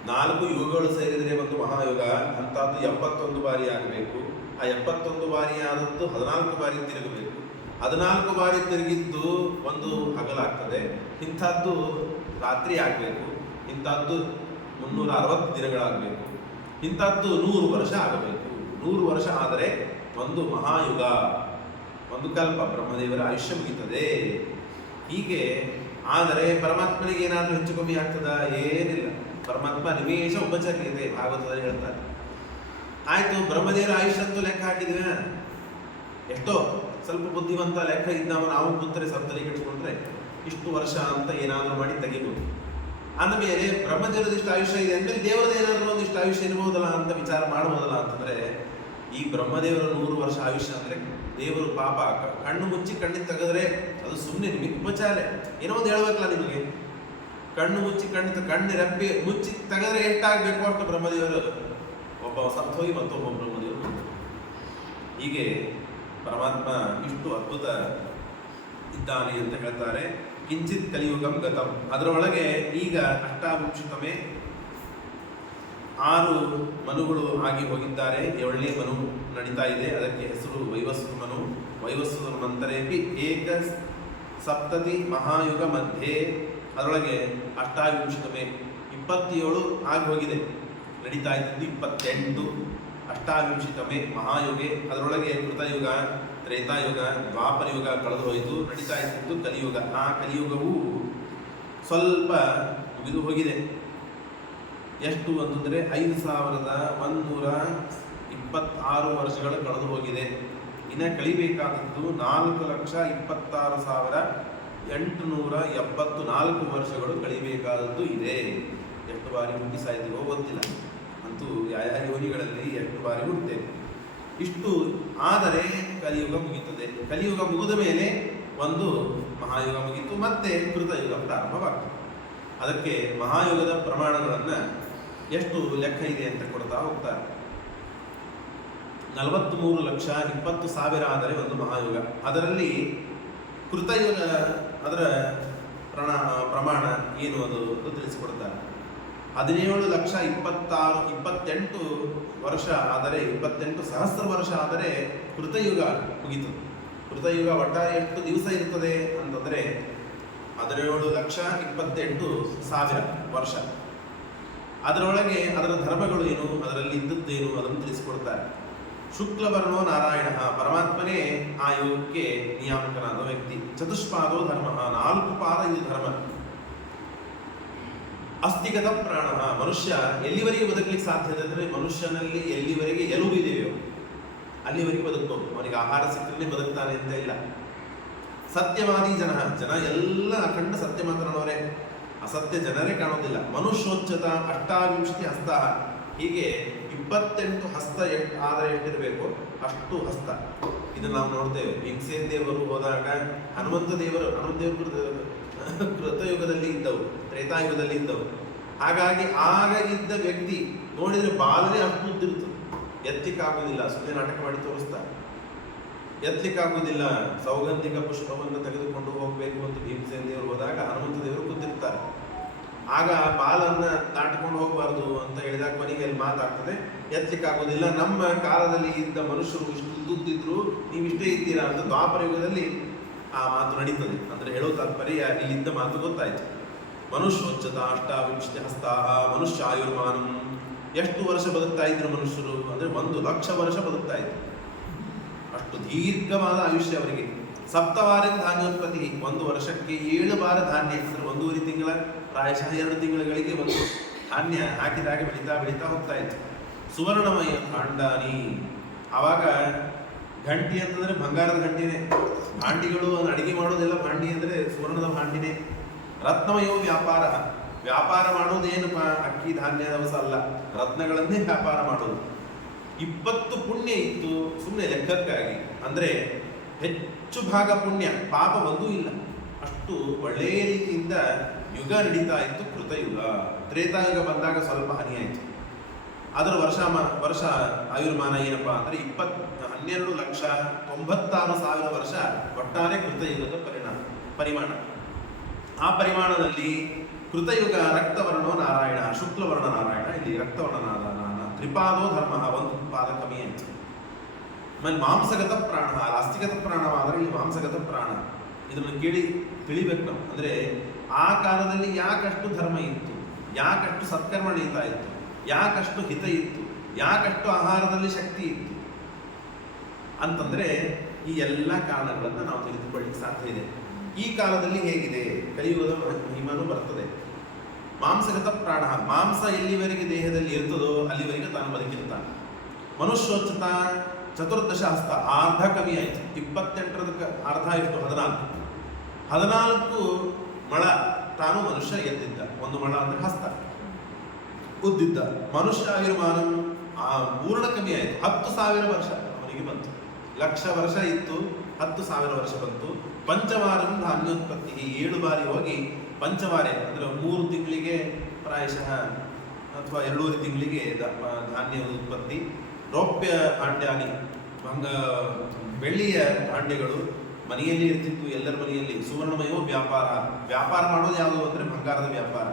4 ಯುಗಗಳು ಸೇರಿದರೆ ಒಂದು ಮಹಾಯುಗ, ಅಂಥದ್ದು 71 ಬಾರಿ ಆಗಬೇಕು. ಆ 71 ಬಾರಿ ಆದದ್ದು 14 ಬಾರಿ ತಿರುಗಬೇಕು. 14 ಬಾರಿ ತಿರುಗಿದ್ದು ಒಂದು ಹಗಲಾಗ್ತದೆ. ಇಂಥದ್ದು ರಾತ್ರಿ ಆಗಬೇಕು. ಇಂಥದ್ದು 360 ದಿನಗಳಾಗಬೇಕು. ಇಂಥದ್ದು 100 ವರ್ಷ ಆಗಬೇಕು. 100 ವರ್ಷ ಆದರೆ ಒಂದು ಮಹಾಯುಗ, ಒಂದು ಕಲ್ಪ, ಬ್ರಹ್ಮದೇವರ ಆಯುಷ್ಯ ಮುಗಿತದೆ. ಹೀಗೆ ಆದರೆ ಪರಮಾತ್ಮನಿಗೆ ಏನಾದರೂ ಹೆಚ್ಚು ಕಮ್ಮಿ ಆಗ್ತದ? ಏನಿಲ್ಲ. ಪರಮಾತ್ಮ ನಿಮೇಶ ಉಪಚರ್ಯತೆ ಭಾಗವತದಲ್ಲಿ ಹೇಳ್ತಾರೆ. ಆಯ್ತು, ಬ್ರಹ್ಮದೇವರ ಆಯುಷ್ಯ ಅಂತೂ ಲೆಕ್ಕ ಹಾಕಿದ್ವಿ. ಎಷ್ಟೋ ಸ್ವಲ್ಪ ಬುದ್ಧಿವಂತ ಲೆಕ್ಕ ಇದ್ದವ ನಾವು ಕೂತರೆ ಸಪ್ತಲಿ ಕೆಡಿಸ್ಕೊಂಡ್ರೆ ಇಷ್ಟು ವರ್ಷ ಅಂತ ಏನಾದರೂ ಮಾಡಿ ತೆಗಿಬೋದು. ಅಂದಮೇಲೆ ಬ್ರಹ್ಮದೇವರದ ಇಷ್ಟು ಆಯುಷ್ಯ ಇದೆ ಅಂದಮೇಲೆ ದೇವರದ ಏನಾದರೂ ಒಂದಿಷ್ಟು ಆಯುಷ್ಯ ಇರ್ಬೋದಲ್ಲ ಅಂತ ವಿಚಾರ ಮಾಡ್ಬೋದಲ್ಲ ಅಂತಂದ್ರೆ, ಈ ಬ್ರಹ್ಮದೇವರ 100 ವರ್ಷ ಆಯುಷ್ಯ ಅಂದ್ರೆ ದೇವರು ಪಾಪ ಕಣ್ಣು ಮುಚ್ಚಿ ಕಣ್ಣಿಗೆ ತೆಗೆದ್ರೆ ಅದು ಸುಮ್ಮನೆ ನಿಮಗೆ ಉಪಚಾರ. ಏನೋ ಒಂದು ಹೇಳ್ಬೇಕಲ್ಲ ನಿಮಗೆ. ಕಣ್ಣು ಮುಚ್ಚಿ ಕಣ್ಣು ರೆಪ್ಪಿ ಮುಚ್ಚಿ ತೆಗೆದ್ರೆ ಎಷ್ಟಾಗಬೇಕು ಅಷ್ಟು ಬ್ರಹ್ಮದೇವರು, ಒಬ್ಬ ಸತ್ತೋಗಿ ಮತ್ತೊಬ್ಬ ಬ್ರಹ್ಮದೇವರು. ಹೀಗೆ ಪರಮಾತ್ಮ ಇಷ್ಟು ಅದ್ಭುತ ಇದ್ದಾನೆ ಅಂತ ಹೇಳ್ತಾರೆ. ಕಿಂಚಿತ್ ಕಲಿಯುಗಂ ಗತಂ, ಅದರೊಳಗೆ ಈಗ ಅಷ್ಟಾವಿಂಶತಮೇ 6 ಮನುಗಳು ಆಗಿ ಹೋಗಿದ್ದಾರೆ. 7ನೇ ಮನು ನಡೀತಾ ಇದೆ. ಅದಕ್ಕೆ ಹೆಸರು ವೈವಸ್ವತ ಮನು. ವೈವಸ್ವತ ಮಂತರೇಪಿ ಏಕ ಸಪ್ತತಿ ಮಹಾಯುಗ ಮಧ್ಯೆ, ಅದರೊಳಗೆ ಅಷ್ಟಾವಿಂಶತಮೇ 27 ಆಗಿ ಹೋಗಿದೆ. ನಡೀತಾ ಇದ್ದದ್ದು 28. ಅಷ್ಟಾವಿಂಶತಮೇ ಮಹಾಯುಗೆ, ಅದರೊಳಗೆ ಕೃತಯುಗ, ತ್ರೇತಾಯುಗ, ದ್ವಾಪರ ಯುಗ ಕಳೆದು ಹೋಯಿತು. ನಡೀತಾ ಇದ್ದದ್ದು ಕಲಿಯುಗ. ಆ ಕಲಿಯುಗವು ಸ್ವಲ್ಪ ಮುಗಿದು ಹೋಗಿದೆ. ಎಷ್ಟು ಅಂತಂದರೆ 5126 ವರ್ಷಗಳು ಕಳೆದು ಹೋಗಿದೆ. ಇನ್ನು ಕಳಿಬೇಕಾದದ್ದು 4,26,874 ವರ್ಷಗಳು ಕಳಿಬೇಕಾದದ್ದು ಇದೆ. ಎಷ್ಟು ಬಾರಿ ಹುಟ್ಟಿ ಸಾಯ್ತೀವೋ ಗೊತ್ತಿಲ್ಲ, ಅಂತೂ ಯಾವ ಯೋನಿಗಳಲ್ಲಿ ಎಷ್ಟು ಬಾರಿ ಹುಟ್ಟುತ್ತೇವೆ. ಇಷ್ಟು ಆದರೆ ಕಲಿಯುಗ ಮುಗಿಯುತ್ತದೆ. ಕಲಿಯುಗ ಮುಗಿದ ಮೇಲೆ ಒಂದು ಮಹಾಯುಗ ಮುಗಿತು, ಮತ್ತೆ ಕೃತಯುಗ ಪ್ರಾರಂಭವಾಗ್ತದೆ. ಅದಕ್ಕೆ ಮಹಾಯುಗದ ಪ್ರಮಾಣಗಳನ್ನು ಎಷ್ಟು ಲೆಕ್ಕ ಇದೆ ಅಂತ ಕೊಡ್ತಾ ಹೋಗ್ತಾರೆ. 43,20,000 ಆದರೆ ಒಂದು ಮಹಾಯುಗ. ಅದರಲ್ಲಿ ಕೃತಯುಗ ಅದರ ಪ್ರಮಾಣ ಏನು ಅದು ತಿಳಿಸಿಕೊಡ್ತಾರೆ. 17,26,28 ವರ್ಷ ಆದರೆ 28 ಸಹಸ್ರ ವರ್ಷ ಆದರೆ ಕೃತಯುಗ ಮುಗಿತು. ಕೃತಯುಗ ಒಟ್ಟಾರೆ ಎಷ್ಟು ದಿವಸ ಇರ್ತದೆ ಅಂತಂದರೆ 17,28,000 ವರ್ಷ. ಅದರೊಳಗೆ ಅದರ ಧರ್ಮಗಳು ಏನು, ಅದರಲ್ಲಿ ಇದ್ದದ್ದೇನು ಅದನ್ನು ತಿಳಿಸಿಕೊಡ್ತಾರೆ. ಶುಕ್ಲವರ್ಣೋ ನಾರಾಯಣ, ಪರಮಾತ್ಮನೇ ಆ ಯೋಗಕ್ಕೆ ನಿಯಾಮಕನಾದ ವ್ಯಕ್ತಿ. ಚತುಷ್ಪಾದೋ ಧರ್ಮ, 4 ಪಾದ ಇದು ಧರ್ಮ. ಅಸ್ಥಿಗತ ಪ್ರಾಣ, ಮನುಷ್ಯ ಎಲ್ಲಿವರೆಗೆ ಬದುಕಲಿಕ್ಕೆ ಸಾಧ್ಯತೆ ಅಂದರೆ ಮನುಷ್ಯನಲ್ಲಿ ಎಲ್ಲಿವರೆಗೆ ಎಲುಬಿದೆಯೋ ಅಲ್ಲಿವರೆಗೆ ಬದುಕಬಹುದು. ಅವನಿಗೆ ಆಹಾರ ಸಿಕ್ಕಲೇ ಬದುಕ್ತಾನೆ ಅಂತ ಇಲ್ಲ. ಸತ್ಯವಾದಿ ಜನ ಎಲ್ಲ ಅಖಂಡ ಸತ್ಯ ಮಾತನಾಡೋರೆ, ಅಸತ್ಯ ಜನರೇ ಕಾಣೋದಿಲ್ಲ. ಮನುಷ್ಯೋಚ್ಚತ 28 ಹಸ್ತ, ಹೀಗೆ 28 ಹಸ್ತ ಆದರೆ ಎಷ್ಟಿರಬೇಕು ಅಷ್ಟು ಹಸ್ತ. ಇದನ್ನು ನಾವು ನೋಡ್ತೇವೆ. ಭೀಮಸೇನ ದೇವರು ಹೋದಾಗ ಹನುಮಂತ ದೇವರು ಕೃತಯುಗದಲ್ಲಿ ಇದ್ದವು, ತ್ರೇತಾಯುಗದಲ್ಲಿ ಇದ್ದವು. ಹಾಗಾಗಿ ಆಗ ಇದ್ದ ವ್ಯಕ್ತಿ ನೋಡಿದ್ರೆ ಬಾಲನೇ ಅಷ್ಟು ಉದ್ದಿರ್ತದೆ, ಎತ್ತಲಿಕ್ಕಾಗುವುದಿಲ್ಲ. ಸುಮ್ಮನೆ ನಾಟಕ ಮಾಡಿ ತೋರಿಸ್ತಾರೆ, ಎತ್ತಲಿಕ್ಕಾಗುವುದಿಲ್ಲ. ಸೌಗಂಧಿಕ ಪುಷ್ಪವನ್ನು ತೆಗೆದುಕೊಂಡು ಹೋಗಬೇಕು ಅಂತ ಭೀಮಸೇನ ದೇವರು ಹೋದಾಗ ಹನುಮಂತ ದೇವರು ಕೂತಿರ್ತಾರೆ. ಆಗ ಬಾಲನ್ನ ದಾಟ್ಕೊಂಡು ಹೋಗಬಾರ್ದು ಅಂತ ಹೇಳಿದಾಗ ಕೊನೆಗೆ ಅಲ್ಲಿ ಮಾತಾಗ್ತದೆ, ಎತ್ತಲಿಕ್ಕಾಗೋದಿಲ್ಲ, ನಮ್ಮ ಕಾಲದಲ್ಲಿ ಇದ್ದ ಮನುಷ್ಯರು ಇಷ್ಟು ಉದ್ದುದ್ದಿದ್ರು ನೀವಿಷ್ಟೇ ಇದ್ದೀರಾ ಅಂತ ದ್ವಾಪರ ಯುಗದಲ್ಲಿ ಆ ಮಾತು ನಡೀತದೆ. ಅಂದ್ರೆ ಹೇಳೋ ತಾತ್ಪರ್ಯ ಇಲ್ಲಿದ್ದ ಮಾತು ಗೊತ್ತಾಯ್ತು. ಮನುಷ್ಯೋಚ್ಚತ ಅಷ್ಟಾವಿಂಶತಿ ಹಸ್ತಾಹ ಮನುಷ್ಯ ಆಯುರ್ಮಾನಂ. ಎಷ್ಟು ವರ್ಷ ಬದುಕ್ತಾ ಇದ್ರು ಮನುಷ್ಯರು ಅಂದ್ರೆ 1,00,000 ವರ್ಷ ಬದುಕ್ತಾ ಇದ್ರು. ಅಷ್ಟು ದೀರ್ಘವಾದ ಆಯುಷ್ಯ ಅವರಿಗೆ. ಸಪ್ತವಾರ ಧಾನ್ಯೋತ್ಪತ್ತಿ, 1 ವರ್ಷಕ್ಕೆ 7 ಬಾರ ಧಾನ್ಯ, ಅಂದ್ರೆ 1.5 ತಿಂಗಳ, ಪ್ರಾಯಶಃ 2 ತಿಂಗಳುಗಳಿಗೆ ಒಂದು ಧಾನ್ಯ ಹಾಕಿದಾಗ ಬೆಳೀತಾ ಬೆಳೀತಾ ಹೋಗ್ತಾ ಇತ್ತು. ಸುವರ್ಣಮಯ ಭಾಂಡಾನಿ, ಆವಾಗ ಗಂಟಿ ಅಂತಂದ್ರೆ ಬಂಗಾರದ ಗಂಟಿನೇ. ಭಾಂಡಿಗಳು ಅಡಿಗೆ ಮಾಡೋದೆಲ್ಲ ಭಾಂಡಿ ಅಂದ್ರೆ ಸುವರ್ಣದ ಭಾಂಡಿನೇ. ರತ್ನಮಯೋ ವ್ಯಾಪಾರ, ವ್ಯಾಪಾರ ಮಾಡೋದೇನಪ್ಪ ಅಕ್ಕಿ ಧಾನ್ಯ ದವಸ ಅಲ್ಲ, ರತ್ನಗಳನ್ನೇ ವ್ಯಾಪಾರ ಮಾಡೋದು. 20 ಪುಣ್ಯ ಇತ್ತು, ಸುಮ್ಮನೆ ಲೆಕ್ಕಕ್ಕಾಗಿ. ಅಂದ್ರೆ ಹೆಚ್ಚು ಭಾಗ ಪುಣ್ಯ, ಪಾಪ ಒಂದೂ ಇಲ್ಲ. ಅಷ್ಟು ಒಳ್ಳೆಯ ರೀತಿಯಿಂದ ಯುಗ ನಡೀತಾ ಇತ್ತು ಕೃತಯುಗ. ತ್ರೇತಾಯುಗ ಬಂದಾಗ ಸ್ವಲ್ಪ ಹಾನಿಯಾಯಿತು. ಅದರ ವರ್ಷ ಆಯುರ್ಮಾನ ಏನಪ್ಪಾ ಅಂದ್ರೆ 12,96,000 ವರ್ಷ ಒಟ್ಟಾರೆ ಕೃತಯುಗದ ಪರಿಮಾಣ. ಆ ಪರಿಮಾಣದಲ್ಲಿ ಕೃತಯುಗ ರಕ್ತವರ್ಣೋ ನಾರಾಯಣ, ಶುಕ್ಲವರ್ಣ ನಾರಾಯಣ, ಇಲ್ಲಿ ರಕ್ತವರ್ಣ ನಾರಾಯಣ, ತ್ರಿಪಾದೋ ಧರ್ಮ, 1 ಪಾದ ಕಮ್ಮಿ ಆಯ್ತು. ಆಮೇಲೆ ಮಾಂಸಗತ ಪ್ರಾಣ, ಅಸ್ಥಿಗತ ಪ್ರಾಣವಾದರೆ ಇಲ್ಲಿ ಮಾಂಸಗತ ಪ್ರಾಣ. ಇದನ್ನು ಕೇಳಿ ತಿಳಿಬೇಕು ನಾವು. ಅಂದ್ರೆ ಆ ಕಾಲದಲ್ಲಿ ಯಾಕಷ್ಟು ಧರ್ಮ ಇತ್ತು, ಯಾಕಷ್ಟು ಸತ್ಕರ್ಮ ನಡೀತಾ ಇತ್ತು, ಯಾಕಷ್ಟು ಹಿತ ಇತ್ತು, ಯಾಕಷ್ಟು ಆಹಾರದಲ್ಲಿ ಶಕ್ತಿ ಇತ್ತು ಅಂತಂದ್ರೆ ಈ ಎಲ್ಲ ಕಾರಣಗಳನ್ನು ನಾವು ತಿಳಿದುಕೊಳ್ಳಿಕ್ಕೆ ಸಾಧ್ಯ ಇದೆ. ಈ ಕಾಲದಲ್ಲಿ ಹೇಗಿದೆ, ಕಲಿಯುಗದ ಮಹಿಮನೂ ಬರ್ತದೆ. ಮಾಂಸಗತ ಪ್ರಾಣ, ಮಾಂಸ ಎಲ್ಲಿವರೆಗೆ ದೇಹದಲ್ಲಿ ಇರ್ತದೋ ಅಲ್ಲಿವರೆಗೆ ತಾನು ಬದುಕಿರ್ತಾನೆ. ಮನುಷ್ಯೋಚಿತ ಚತುರ್ದಶ ಹಸ್ತ, ಅರ್ಧ ಕಮ್ಮಿ ಆಯಿತು. 28 ಅರ್ಧ ಎಷ್ಟು, 14 ಮಳ ತಾನು ಮನುಷ್ಯ ಎದ್ದಿದ್ದ. 1 ಮಳ ಅಂದ್ರೆ ಹಸ್ತ ಉದ್ದಿದ್ದ. ಮನುಷ್ಯ ಆಯುರ್ಮಾನ ಪೂರ್ಣ ಕಮ್ಮಿ ಆಯಿತು. 10,000 ವರ್ಷ ಅವನಿಗೆ ಬಂತು. 1,00,000 ವರ್ಷ ಇತ್ತು, 10,000 ವರ್ಷ ಬಂತು. ಪಂಚವಾರಂ ಧಾನ್ಯೋತ್ಪತ್ತಿ, 7 ಬಾರಿ ಹೋಗಿ ಪಂಚವಾರೆ ಅಂದ್ರೆ 3 ತಿಂಗಳಿಗೆ ಪ್ರಾಯಶಃ ಅಥವಾ 2.5 ತಿಂಗಳಿಗೆ ಧಾನ್ಯ ಉತ್ಪತ್ತಿ. ರೌಪ್ಯ ಭಾಂಡ್ಯಾನಿ, ಬೆಳ್ಳಿಯ ಭಾಂಡ್ಯಗಳು ಮನೆಯಲ್ಲಿ ಇರ್ತಿತ್ತು, ಎಲ್ಲರ ಮನೆಯಲ್ಲಿ. ಸುವರ್ಣಮಯೋ ವ್ಯಾಪಾರ, ವ್ಯಾಪಾರ ಮಾಡೋದು ಯಾವುದು ಅಂದ್ರೆ ಬಂಗಾರದ ವ್ಯಾಪಾರ.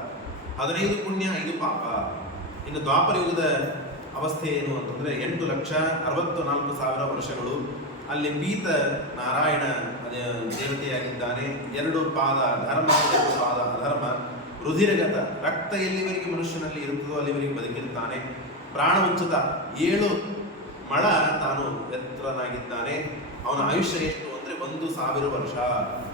15 ಪುಣ್ಯ 5 ಪಾಪ. ಇನ್ನು ದ್ವಾಪರ ಯುಗದ ಅವಸ್ಥೆ ಏನು ಅಂತಂದ್ರೆ 8,64,000 ವರ್ಷಗಳು. ಅಲ್ಲಿ ಪೀತ ನಾರಾಯಣ ದೇವತೆಯಾಗಿದ್ದಾನೆ. 2 ಪಾದ ಧರ್ಮ, 2 ಪಾದ ಅಧರ್ಮ. ರುಧಿರಗತ, ರಕ್ತ ಎಲ್ಲಿವರೆಗೆ ಮನುಷ್ಯನಲ್ಲಿ ಇರುತ್ತದೋ ಅಲ್ಲಿವರೆಗೆ ಬದುಕಿರುತ್ತಾನೆ. ಪ್ರಾಣ ಉಚ್ಚತ, 7 ಮಳ ತಾನು ಎತ್ತರನಾಗಿದ್ದಾನೆ. ಅವನ ಆಯುಷ್ಯ ಎಷ್ಟು ಅಂದ್ರೆ 1,000 ವರ್ಷ.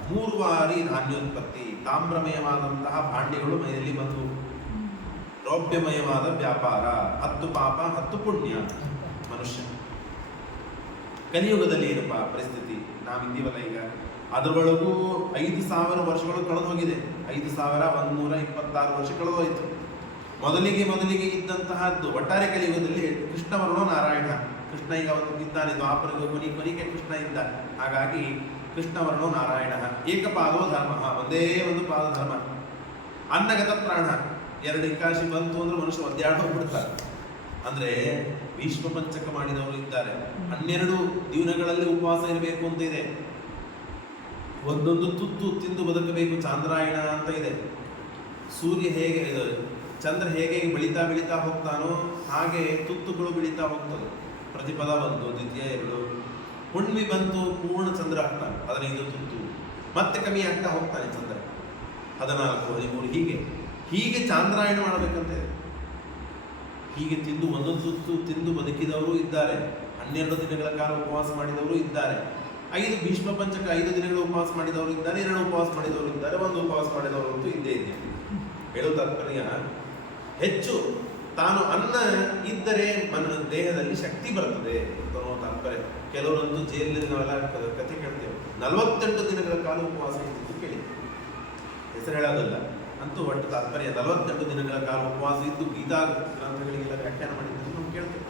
3 ಬಾರಿ ಧಾನ್ಯೋತ್ಪತ್ತಿ. ತಾಮ್ರಮಯವಾದಂತಹ ಭಾಂಡ್ಯಗಳು ಮೈಯಲ್ಲಿ ಬಂದು. ರೌಪ್ಯಮಯವಾದ ವ್ಯಾಪಾರ. 10 ಪಾಪ 10 ಪುಣ್ಯ ಮನುಷ್ಯ. ಕಲಿಯುಗದಲ್ಲಿ ಏನಪ್ಪ ಪರಿಸ್ಥಿತಿ, ನಾವಿದ್ದೀವಲ್ಲ ಈಗ, ಅದರೊಳಗೂ 5,000 ವರ್ಷಗಳು ಕಳೆದು ಹೋಗಿದೆ. 5,126 ವರ್ಷ ಕಳೆದು ಹೋಯಿತು. ಮೊದಲಿಗೆ ಇದ್ದಂತಹದ್ದು ಒಟ್ಟಾರೆ ಕಲಿಯುಗದಲ್ಲಿ ಕೃಷ್ಣವರ್ಣೋ ನಾರಾಯಣ. ಕೃಷ್ಣ ಈಗ ಒಂದು ಇದ್ದಾನೆ, ದ್ವಾಪರ ಕೊನೆಗೆ ಕೃಷ್ಣ ಇದ್ದ. ಹಾಗಾಗಿ ಕೃಷ್ಣವರ್ಣೋ ನಾರಾಯಣ. ಏಕಪಾದೋ ಧರ್ಮ, ಒಂದೇ ಒಂದು ಪಾದ ಧರ್ಮ. ಅನ್ನಗತ ಪ್ರಾಣ, 2 ಏಕಾದಶಿ ಬಂತು ಅಂದ್ರೆ ಮನುಷ್ಯ ಒದ್ದಾಡೋಗ್ಬಿಡ್ತಾರೆ. ಅಂದ್ರೆ ಭೀಷ್ಮ ಪಂಚಕ ಮಾಡಿದವರು ಇದ್ದಾರೆ. 12 ದಿನಗಳಲ್ಲಿ ಉಪವಾಸ ಇರಬೇಕು ಅಂತ ಇದೆ. ಒಂದೊಂದು ತುತ್ತು ತಿಂದು ಬದುಕಬೇಕು, ಚಾಂದ್ರಾಯಣ ಅಂತ ಇದೆ. ಸೂರ್ಯ ಹೇಗೆ ಚಂದ್ರ ಹೇಗೆ ಬೆಳೀತಾ ಹೋಗ್ತಾನೋ ಹಾಗೆ ತುತ್ತುಗಳು ಬೆಳೀತಾ ಹೋಗ್ತದೆ. ಪ್ರತಿಪದ 1, ದ್ವಿತೀಯ 2, ಹುಣ್ಣಿಮೆ ಬಂತು ಪೂರ್ಣ ಚಂದ್ರ ಆಗ್ತಾನೆ, 15 ತುತ್ತು. ಮತ್ತೆ ಕಮ್ಮಿ ಆಗ್ತಾ ಹೋಗ್ತಾನೆ ಚಂದ್ರ, 14, 13, ಹೀಗೆ ಚಾಂದ್ರಾಯಣ ಮಾಡಬೇಕಂತ ಇದೆ. ಹೀಗೆ ತಿಂದು ಒಂದೊಂದು ತುತ್ತು ತಿಂದು ಬದುಕಿದವರು ಇದ್ದಾರೆ. 12 ದಿನಗಳ ಕಾಲ ಉಪವಾಸ ಮಾಡಿದವರು ಇದ್ದಾರೆ. 5 ಭೀಷ್ಮ ಪಂಚಕ 5 ದಿನಗಳು ಉಪವಾಸ ಮಾಡಿದವರು ಇದ್ದಾರೆ, 2 ಉಪವಾಸ ಮಾಡಿದವರು ಇದ್ದಾರೆ, 1 ಉಪವಾಸ ಮಾಡಿದವರು ಅಂತೂ ಇದ್ದೇ ಇದೆ. ಹೇಳೋ ತಾತ್ಪರ್ಯ, ಹೆಚ್ಚು ತಾನು ಅನ್ನ ಇದ್ದರೆ ದೇಹದಲ್ಲಿ ಶಕ್ತಿ ಬರ್ತದೆ ಅನ್ನೋ ತಾತ್ಪರ್ಯ. ಕೆಲವರಂತೂ ಜೈಲಿನಲ್ಲಿ ನಾವೆಲ್ಲ ಕಥೆ ಕೇಳ್ತೇವೆ, 48 ದಿನಗಳ ಕಾಲ ಉಪವಾಸ ಇದ್ದು ಕೇಳಿ, ಹೆಸರು ಹೇಳೋದಲ್ಲ, ಅಂತೂ ಒಟ್ಟು ತಾತ್ಪರ್ಯ 48 ದಿನಗಳ ಕಾಲ ಉಪವಾಸ ಇದ್ದು ಗೀತಾ ಗ್ರಂಥಗಳಿಗೆಲ್ಲ ವ್ಯಾಖ್ಯಾನ ಮಾಡಿದ್ದು ನಾವು ಕೇಳ್ತೇವೆ.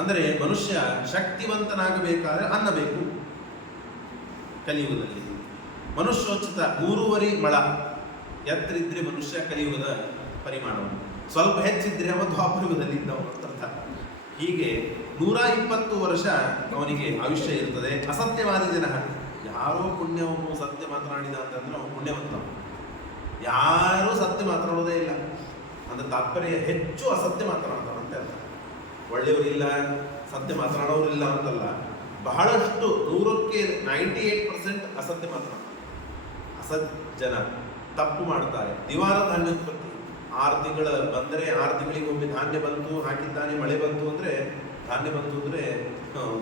ಅಂದರೆ ಮನುಷ್ಯ ಶಕ್ತಿವಂತನಾಗಬೇಕಾದ್ರೆ ಅನ್ನ ಬೇಕು. ಕಲಿಯುಗದಲ್ಲಿ ಮನುಷ್ಯೋಚಿತ 3.5 ಮಳ ಎತ್ತರಿದ್ರೆ ಮನುಷ್ಯ ಕಲಿಯುಗದ ಪರಿಮಾಣವನ್ನು, ಸ್ವಲ್ಪ ಹೆಚ್ಚಿದ್ರೆ ಅವ ದ್ವಾಪರಯುಗದಲ್ಲಿ ಇದ್ದವನು ಅರ್ಥ. ಹೀಗೆ 120 ವರ್ಷ ಅವನಿಗೆ ಆಯುಷ್ಯ ಇರ್ತದೆ. ಅಸತ್ಯವಾದಿ ಜನ, ಯಾರೋ ಪುಣ್ಯವನ್ನು ಸತ್ಯ ಮಾತನಾಡಿದ ಅಂತಂದ್ರೆ ಅವನು ಪುಣ್ಯವಂತ. ಯಾರೂ ಸತ್ಯ ಮಾತನಾಡೋದೇ ಇಲ್ಲ. ಅಂದ್ರೆ ತಾತ್ಪರ್ಯ ಹೆಚ್ಚು ಅಸತ್ಯ ಮಾತನಾಡ್ತಾರಂತೆ ಅರ್ಥ. ಒಳ್ಳೆಯವರಿಲ್ಲ, ಸತ್ಯ ಮಾತನಾಡೋರಿಲ್ಲ ಅಂತಲ್ಲ, ಬಹಳಷ್ಟು 100ಕ್ಕೆ 98% ಅಸತ್ಯ ಮಾತನಾಡ್ತಾರೆ. ಅಸಜ್ಜನ ತಪ್ಪು ಮಾಡ್ತಾರೆ. ದಿವಾರ ಧಾನ್ಯೋತ್ಪತ್ತಿ 6 ತಿಂಗಳ ಬಂದರೆ 6 ತಿಂಗಳಿಗೊಮ್ಮೆ ಧಾನ್ಯ ಬಂತು, ಹಾಕಿದ್ದಾನೆ, ಮಳೆ ಬಂತು ಅಂದರೆ ಧಾನ್ಯ ಬಂತು ಅಂದರೆ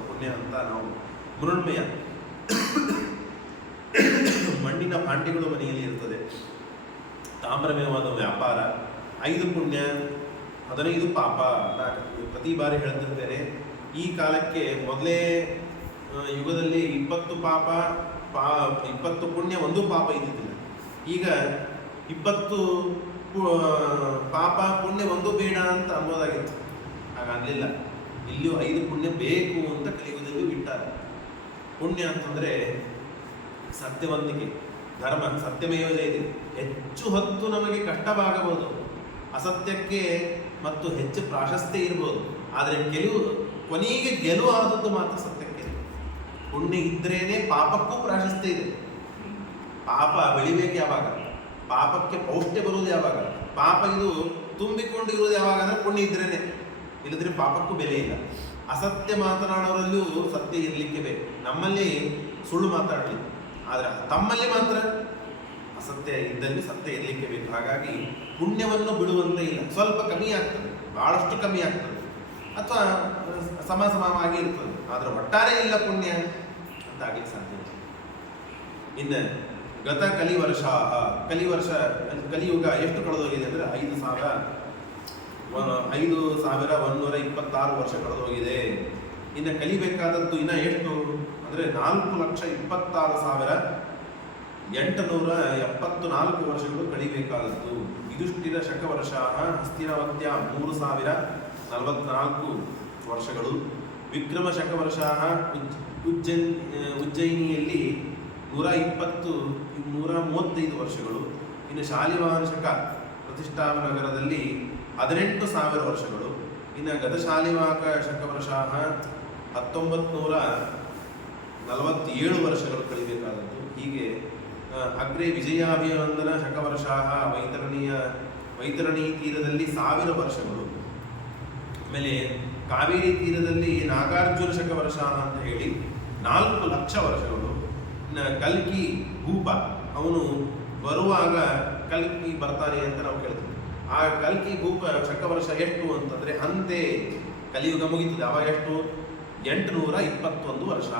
ಪುಣ್ಯ ಅಂತ ನಾವು. ಮೃಣ್ಮಯ ಮಣ್ಣಿನ ಭಾಂಡಿಗಳು ಮನೆಯಲ್ಲಿ ಇರ್ತದೆ. ತಾಮ್ರಮಯವಾದ ವ್ಯಾಪಾರ 5 ಪುಣ್ಯ 15 ಪಾಪ. ಪ್ರತಿ ಬಾರಿ ಹೇಳ್ತಿರ್ತೇನೆ, ಈ ಕಾಲಕ್ಕೆ ಮೊದಲೇ ಯುಗದಲ್ಲಿ 20 ಪಾಪ 20 ಪುಣ್ಯ 1 ಪಾಪ ಇದ್ದಿದ್ದಿಲ್ಲ. ಈಗ 20 ಪಾಪ ಪುಣ್ಯ 1 ಬೇಡ ಅಂತ ಅನ್ನೋದಾಗಿತ್ತು. ಹಾಗನ್ನಲಿಲ್ಲ. ಇಲ್ಲಿಯೂ 5 ಪುಣ್ಯ ಬೇಕು ಅಂತ ಕಲಿಯುಗದಲ್ಲೂ ಬಿಟ್ಟಾರೆ. ಪುಣ್ಯ ಅಂತಂದರೆ ಸತ್ಯವಂತಿಕೆ, ಧರ್ಮ, ಸತ್ಯಮೇವ ಜಯತೆ. ಹೆಚ್ಚು ಹೊತ್ತು ನಮಗೆ ಕಷ್ಟವಾಗಬಹುದು, ಅಸತ್ಯಕ್ಕೆ ಮತ್ತು ಹೆಚ್ಚು ಪ್ರಾಶಸ್ತ್ಯ ಇರ್ಬೋದು, ಆದರೆ ಕೊನೆಗೆ ಗೆಲುವು ಆದದ್ದು ಮಾತ್ರ ಸತ್ಯಕ್ಕೆ. ಪುಣ್ಯ ಇದ್ರೇನೆ ಪಾಪಕ್ಕೂ ಪ್ರಾಶಸ್ತ್ಯ ಇದೆ. ಪಾಪ ಬೆಳಿಬೇಕು ಯಾವಾಗ? ಪಾಪಕ್ಕೆ ಪೌಷ್ಟ್ಯ ಬರುವುದು ಯಾವಾಗ? ಪಾಪ ಇದು ತುಂಬಿಕೊಂಡಿರುವುದು ಯಾವಾಗ ಅಂದರೆ ಪುಣ್ಯ ಇದ್ರೇನೆ, ಇಲ್ಲದ್ರೆ ಪಾಪಕ್ಕೂ ಬೆಲೆ ಇಲ್ಲ. ಅಸತ್ಯ ಮಾತನಾಡೋರಲ್ಲೂ ಸತ್ಯ ಇರಲಿಕ್ಕೆ ಬೇಕು. ನಮ್ಮಲ್ಲಿ ಸುಳ್ಳು ಮಾತಾಡಲಿ, ಆದರೆ ತಮ್ಮಲ್ಲಿ ಮಾತ್ರ ಅಸತ್ಯ ಇದ್ದಲ್ಲಿ ಸತ್ಯ ಇರಲಿಕ್ಕೆ ಬೇಕು. ಹಾಗಾಗಿ ಪುಣ್ಯವನ್ನು ಬಿಡುವಂತೆ ಇಲ್ಲ. ಸ್ವಲ್ಪ ಕಮ್ಮಿ ಆಗ್ತದೆ, ಬಹಳಷ್ಟು ಕಮ್ಮಿ ಆಗ್ತದೆ, ಅಥವಾ ಸಮವಾಗಿ ಇರ್ತದೆ, ಆದರೆ ಒಟ್ಟಾರೆ ಇಲ್ಲ ಪುಣ್ಯ ಅಂತ ಆಗ್ಲಿಕ್ಕೆ ಸಾಧ್ಯ ಇಲ್ಲ. ಇನ್ನು ಗತ ಕಲಿವರ್ಷ, ಕಲಿಯುಗ ಎಷ್ಟು ಕಳೆದೋಗಿದೆ ಅಂದರೆ 5,126 ವರ್ಷ ಕಳೆದೋಗಿದೆ. ಇನ್ನು ಕಲಿಬೇಕಾದದ್ದು ಇನ್ನು ಎಷ್ಟು ಅಂದರೆ 4,26,874 ವರ್ಷಗಳು ಕಳಿಬೇಕಾದದ್ದು. ಯುಧಿಷ್ಠಿರ ಶಕವರ್ಷ, ಹಸ್ತಿನವತ್ಯ 3,044 ವರ್ಷಗಳು. ವಿಕ್ರಮ ಶಕವರ್ಷ ಉಜ್ಜಯಿನಿಯಲ್ಲಿ 135 ವರ್ಷಗಳು. ಇನ್ನು ಶಾಲಿವಾಹನ ಶಕ ಪ್ರತಿಷ್ಠಾನಗರದಲ್ಲಿ 18,000 ವರ್ಷಗಳು. ಇನ್ನು ಗತಶಾಲಿವಾಹಕ ಶಕವರ್ಷ 1947 ವರ್ಷಗಳು ಕಳಿಬೇಕಾದದ್ದು. ಹೀಗೆ ಅಗ್ರೆ ವಿಜಯಾಭಿನಂದನ ಶಕವರ್ಷ ವೈತರಣಿ ತೀರದಲ್ಲಿ 1000 ವರ್ಷಗಳು. ಆಮೇಲೆ ಕಾವೇರಿ ತೀರದಲ್ಲಿ ನಾಗಾರ್ಜುನ ಶಕವರ್ಷ ಅಂತ ಹೇಳಿ 4 ಲಕ್ಷ ವರ್ಷಗಳು. ಇನ್ನು ಕಲ್ಕಿ ಭೂಪ, ಅವನು ಬರುವಾಗ ಕಲ್ಕಿ ಬರ್ತಾನೆ ಅಂತ ನಾವು ಕೇಳ್ತೀವಿ. ಆ ಕಲ್ಕಿ ಭೂಪ ಶಕವರ್ಷ ಎಷ್ಟು ಅಂತಂದರೆ ಅಂತೆ ಕಲಿಯುಗ ಮುಗಿತದೆ ಅವಾಗ ಎಷ್ಟು? 821 ವರ್ಷ.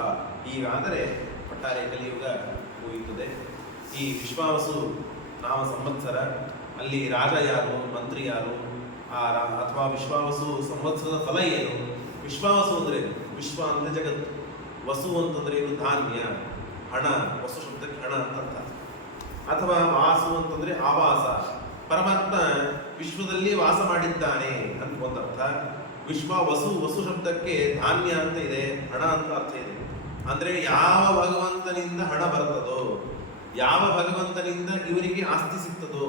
ಹೀಗಾದರೆ ಒಟ್ಟಾರೆ ಕಲಿಯುಗ ಮುಗಿಯುತ್ತದೆ. ಈ ವಿಶ್ವಾವಸು ನಾಮ ಸಂವತ್ಸರ, ಅಲ್ಲಿ ರಾಜ ಯಾರು, ಮಂತ್ರಿ ಯಾರು, ಅಥವಾ ವಿಶ್ವಾವಸು ಸಂವತ್ಸರದ ಫಲ ಏನು? ವಿಶ್ವಾವಸು ಅಂದರೆ ವಿಶ್ವ ಅಂದರೆ ಜಗತ್ತು, ವಸು ಅಂತಂದ್ರೆ ಇದು ಧಾನ್ಯ, ಹಣ, ವಸು ಶಬ್ದಕ್ಕೆ ಹಣ ಅಂತ ಅರ್ಥ. ಅಥವಾ ವಾಸು ಅಂತಂದ್ರೆ ಆವಾಸ, ಪರಮಾತ್ಮ ವಿಶ್ವದಲ್ಲಿ ವಾಸ ಮಾಡಿದ್ದಾನೆ ಅಂತ ಒಂದರ್ಥ. ವಿಶ್ವ ವಸು, ವಸು ಶಬ್ದಕ್ಕೆ ಧಾನ್ಯ ಅಂತ ಇದೆ, ಹಣ ಅಂತ ಅರ್ಥ ಇದೆ. ಅಂದ್ರೆ ಯಾವ ಭಗವಂತನಿಂದ ಹಣ ಬರ್ತದೋ, ಯಾವ ಭಗವಂತನಿಂದ ಇವರಿಗೆ ಆಸ್ತಿ ಸಿಗ್ತದೋ,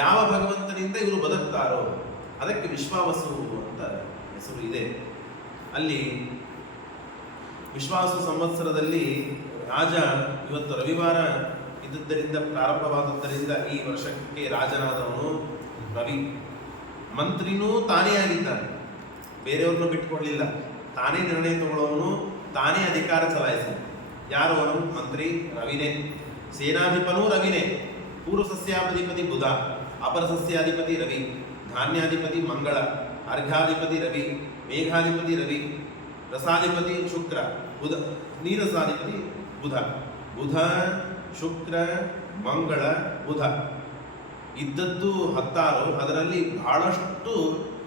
ಯಾವ ಭಗವಂತನಿಂದ ಇವರು ಬದುಕ್ತಾರೋ ಅದಕ್ಕೆ ವಿಶ್ವಾವಸು ಅಂತ ಹೆಸರು ಇದೆ. ಅಲ್ಲಿ ವಿಶ್ವಾವಸು ಸಂವತ್ಸರದಲ್ಲಿ ರಾಜ, ಇವತ್ತು ರವಿವಾರ ಇದ್ದುದರಿಂದ ಪ್ರಾರಂಭವಾದದ್ದರಿಂದ ಈ ವರ್ಷಕ್ಕೆ ರಾಜನಾದವನು ರವಿ. ಮಂತ್ರಿನೂ ತಾನೇ ಆಗಿದ್ದಾನೆ, ಬೇರೆಯವ್ರನ್ನ ಬಿಟ್ಟುಕೊಳ್ಳಲಿಲ್ಲ. ತಾನೇ ನಿರ್ಣಯ ತಗೊಳ್ಳೋವನು, ತಾನೇ ಅಧಿಕಾರ ಚಲಾಯಿಸಿದ. ಯಾರು ಅವನು? ಮಂತ್ರಿ ರವಿನೇ. ಸೇನಾಧಿಪನೂ ರವಿನೇ. ಪೂರ್ವ ಸಸ್ಯಾಧಿಪತಿ ಬುಧ, ಅಪರ ಸಸ್ಯಾಧಿಪತಿ ರವಿ, ಧಾನ್ಯಾಧಿಪತಿ ಮಂಗಳ, ಅರ್ಘ್ಯಾಧಿಪತಿ ರವಿ, ಮೇಘಾಧಿಪತಿ ರವಿ, ರಸಾಧಿಪತಿ ಶುಕ್ರ, ಬುಧ, ನೀರಸಾಧಿಪತಿ ಬುಧ. ಬುಧ, ಶುಕ್ರ, ಮಂಗಳ, ಬುಧ ಇದ್ದದ್ದು 16. ಅದರಲ್ಲಿ ಬಹಳಷ್ಟು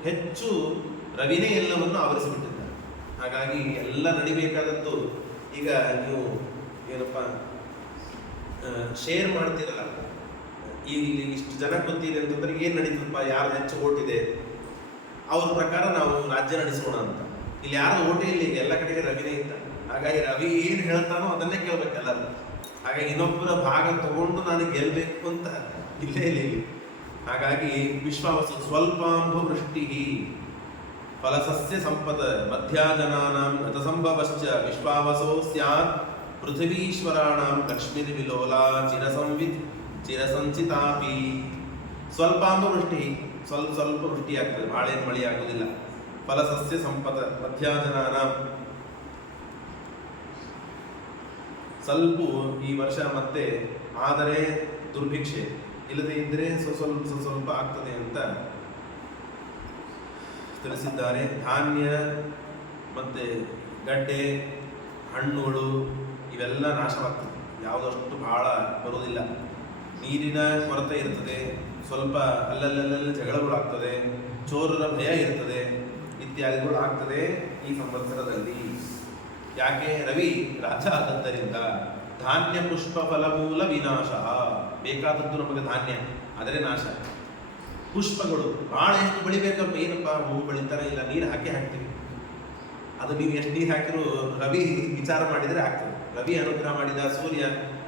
ಹೆಚ್ಚು ರವಿನೇ ಎಲ್ಲವನ್ನು ಆವರಿಸಿಬಿಟ್ಟಿದ್ದಾರೆ. ಹಾಗಾಗಿ ಎಲ್ಲ ನಡಿಬೇಕಾದದ್ದು. ಈಗ ನೀವು ಏನಪ್ಪ ಶೇರ್ ಮಾಡ್ತೀರಲ್ಲ, ಈಗ ಇಲ್ಲಿ ಇಷ್ಟು ಜನ ಗೊತ್ತಿದೆ ಅಂತಂದ್ರೆ ಏನು ನಡೀತದಪ್ಪ, ಯಾರು ಹೆಚ್ಚು ಓಟಿದೆ ಅವ್ರ ಪ್ರಕಾರ ನಾವು ರಾಜ್ಯ ನಡೆಸೋಣ ಅಂತ. ಇಲ್ಲಿ ಯಾರು ಓಟೇ ಇಲ್ಲ, ಈಗ ಎಲ್ಲ ಕಡೆಗೆ ರವಿನೇ ಇದ್ದ. ಹಾಗಾಗಿ ರವಿ ಏನು ಹೇಳ್ತಾನೋ ಅದನ್ನೇ ಕೇಳ್ಬೇಕೆಲ್ಲರೂ. ಹಾಗಾಗಿ ಇನ್ನೊಬ್ಬರ ಭಾಗ ತಗೊಂಡು ನಾನು ಗೆಲ್ಲಬೇಕು ಅಂತ ಇಲ್ಲೇ ಇಲ್ಲ ಇಲ್ಲಿ. ಹಾಗಾಗಿ ವಿಶ್ವಾವಸು ಸ್ವಲ್ಪಾಂಭ ವೃಷ್ಟಿ ಫಲಸಸ್ಯ ಸಂಪದ ಮಧ್ಯಾಜನಾನಾಂ ಗತಸಂಭವಶ್ಚ ವಿಶ್ವಾವಸೋ ಸ್ಯಾತ್ ಪೃಥ್ವೀಶ್ವರಾಣಾಂ ಲಕ್ಷ್ಮೀರ್ವಿಲೋಲಾ ಚಿರಸಂವಿತ್ ಚಿರಸಂಚಿತಾಪಿ ಸ್ವಲ್ಪಾಂಬ ವೃಷ್ಟಿ, ಸ್ವಲ್ಪ ವೃಷ್ಟಿ ಆಗ್ತದೆ, ಭಾಳ ಏನು ಮಳೆ ಆಗುವುದಿಲ್ಲ. ಫಲಸಸ್ಯ ಸಂಪದ ಮಧ್ಯಾಜನಾನ, ಸ್ವಲ್ಪ ಈ ವರ್ಷ ಮತ್ತೆ ಆದರೆ ದುರ್ಭಿಕ್ಷೆ, ಇಲ್ಲದೆ ಇದ್ದರೆ ಸ್ವಲ್ಪ ಆಗ್ತದೆ ಅಂತ ತಿಳಿಸಿದ್ದಾರೆ. ಧಾನ್ಯ ಮತ್ತೆ ಗಡ್ಡೆ, ಹಣ್ಣುಗಳು ಇವೆಲ್ಲ ನಾಶವಾಗ್ತದೆ, ಯಾವುದಷ್ಟು ಬಹಳ ಬರುವುದಿಲ್ಲ. ನೀರಿನ ಕೊರತೆ ಇರ್ತದೆ, ಸ್ವಲ್ಪ ಅಲ್ಲಲ್ಲಲ್ಲಿ ಜಗಳಗಳಾಗ್ತದೆ, ಚೋರರ ಭಯ ಇರ್ತದೆ, ಇತ್ಯಾದಿಗಳು ಆಗ್ತದೆ ಈ ಸಂವತ್ಸರದಲ್ಲಿ. ಯಾಕೆ? ರವಿ ರಾಜ ಆದದ್ದರಿಂದ. ಧಾನ್ಯ ಪುಷ್ಪ ಫಲಮೂಲ ವಿನಾಶ, ಬೇಕಾದದ್ದು ನಮಗೆ ಧಾನ್ಯ, ಆದರೆ ನಾಶ. ಪುಷ್ಪಗಳು ಭಾಳ ಎಷ್ಟು ಬೆಳಿಬೇಕಪ್ಪ, ಏನಪ್ಪ ಹೂವು ಬೆಳಿತಾನೆ ಇಲ್ಲ, ನೀರು ಹಾಕ್ತೀವಿ. ಅದು ನೀವು ಎಷ್ಟು ನೀರು ಹಾಕಿರೂ ರವಿ ವಿಚಾರ ಮಾಡಿದರೆ ಆಗ್ತದೆ. ರವಿ ಅನುಗ್ರಹ ಮಾಡಿದ ಸೂರ್ಯ,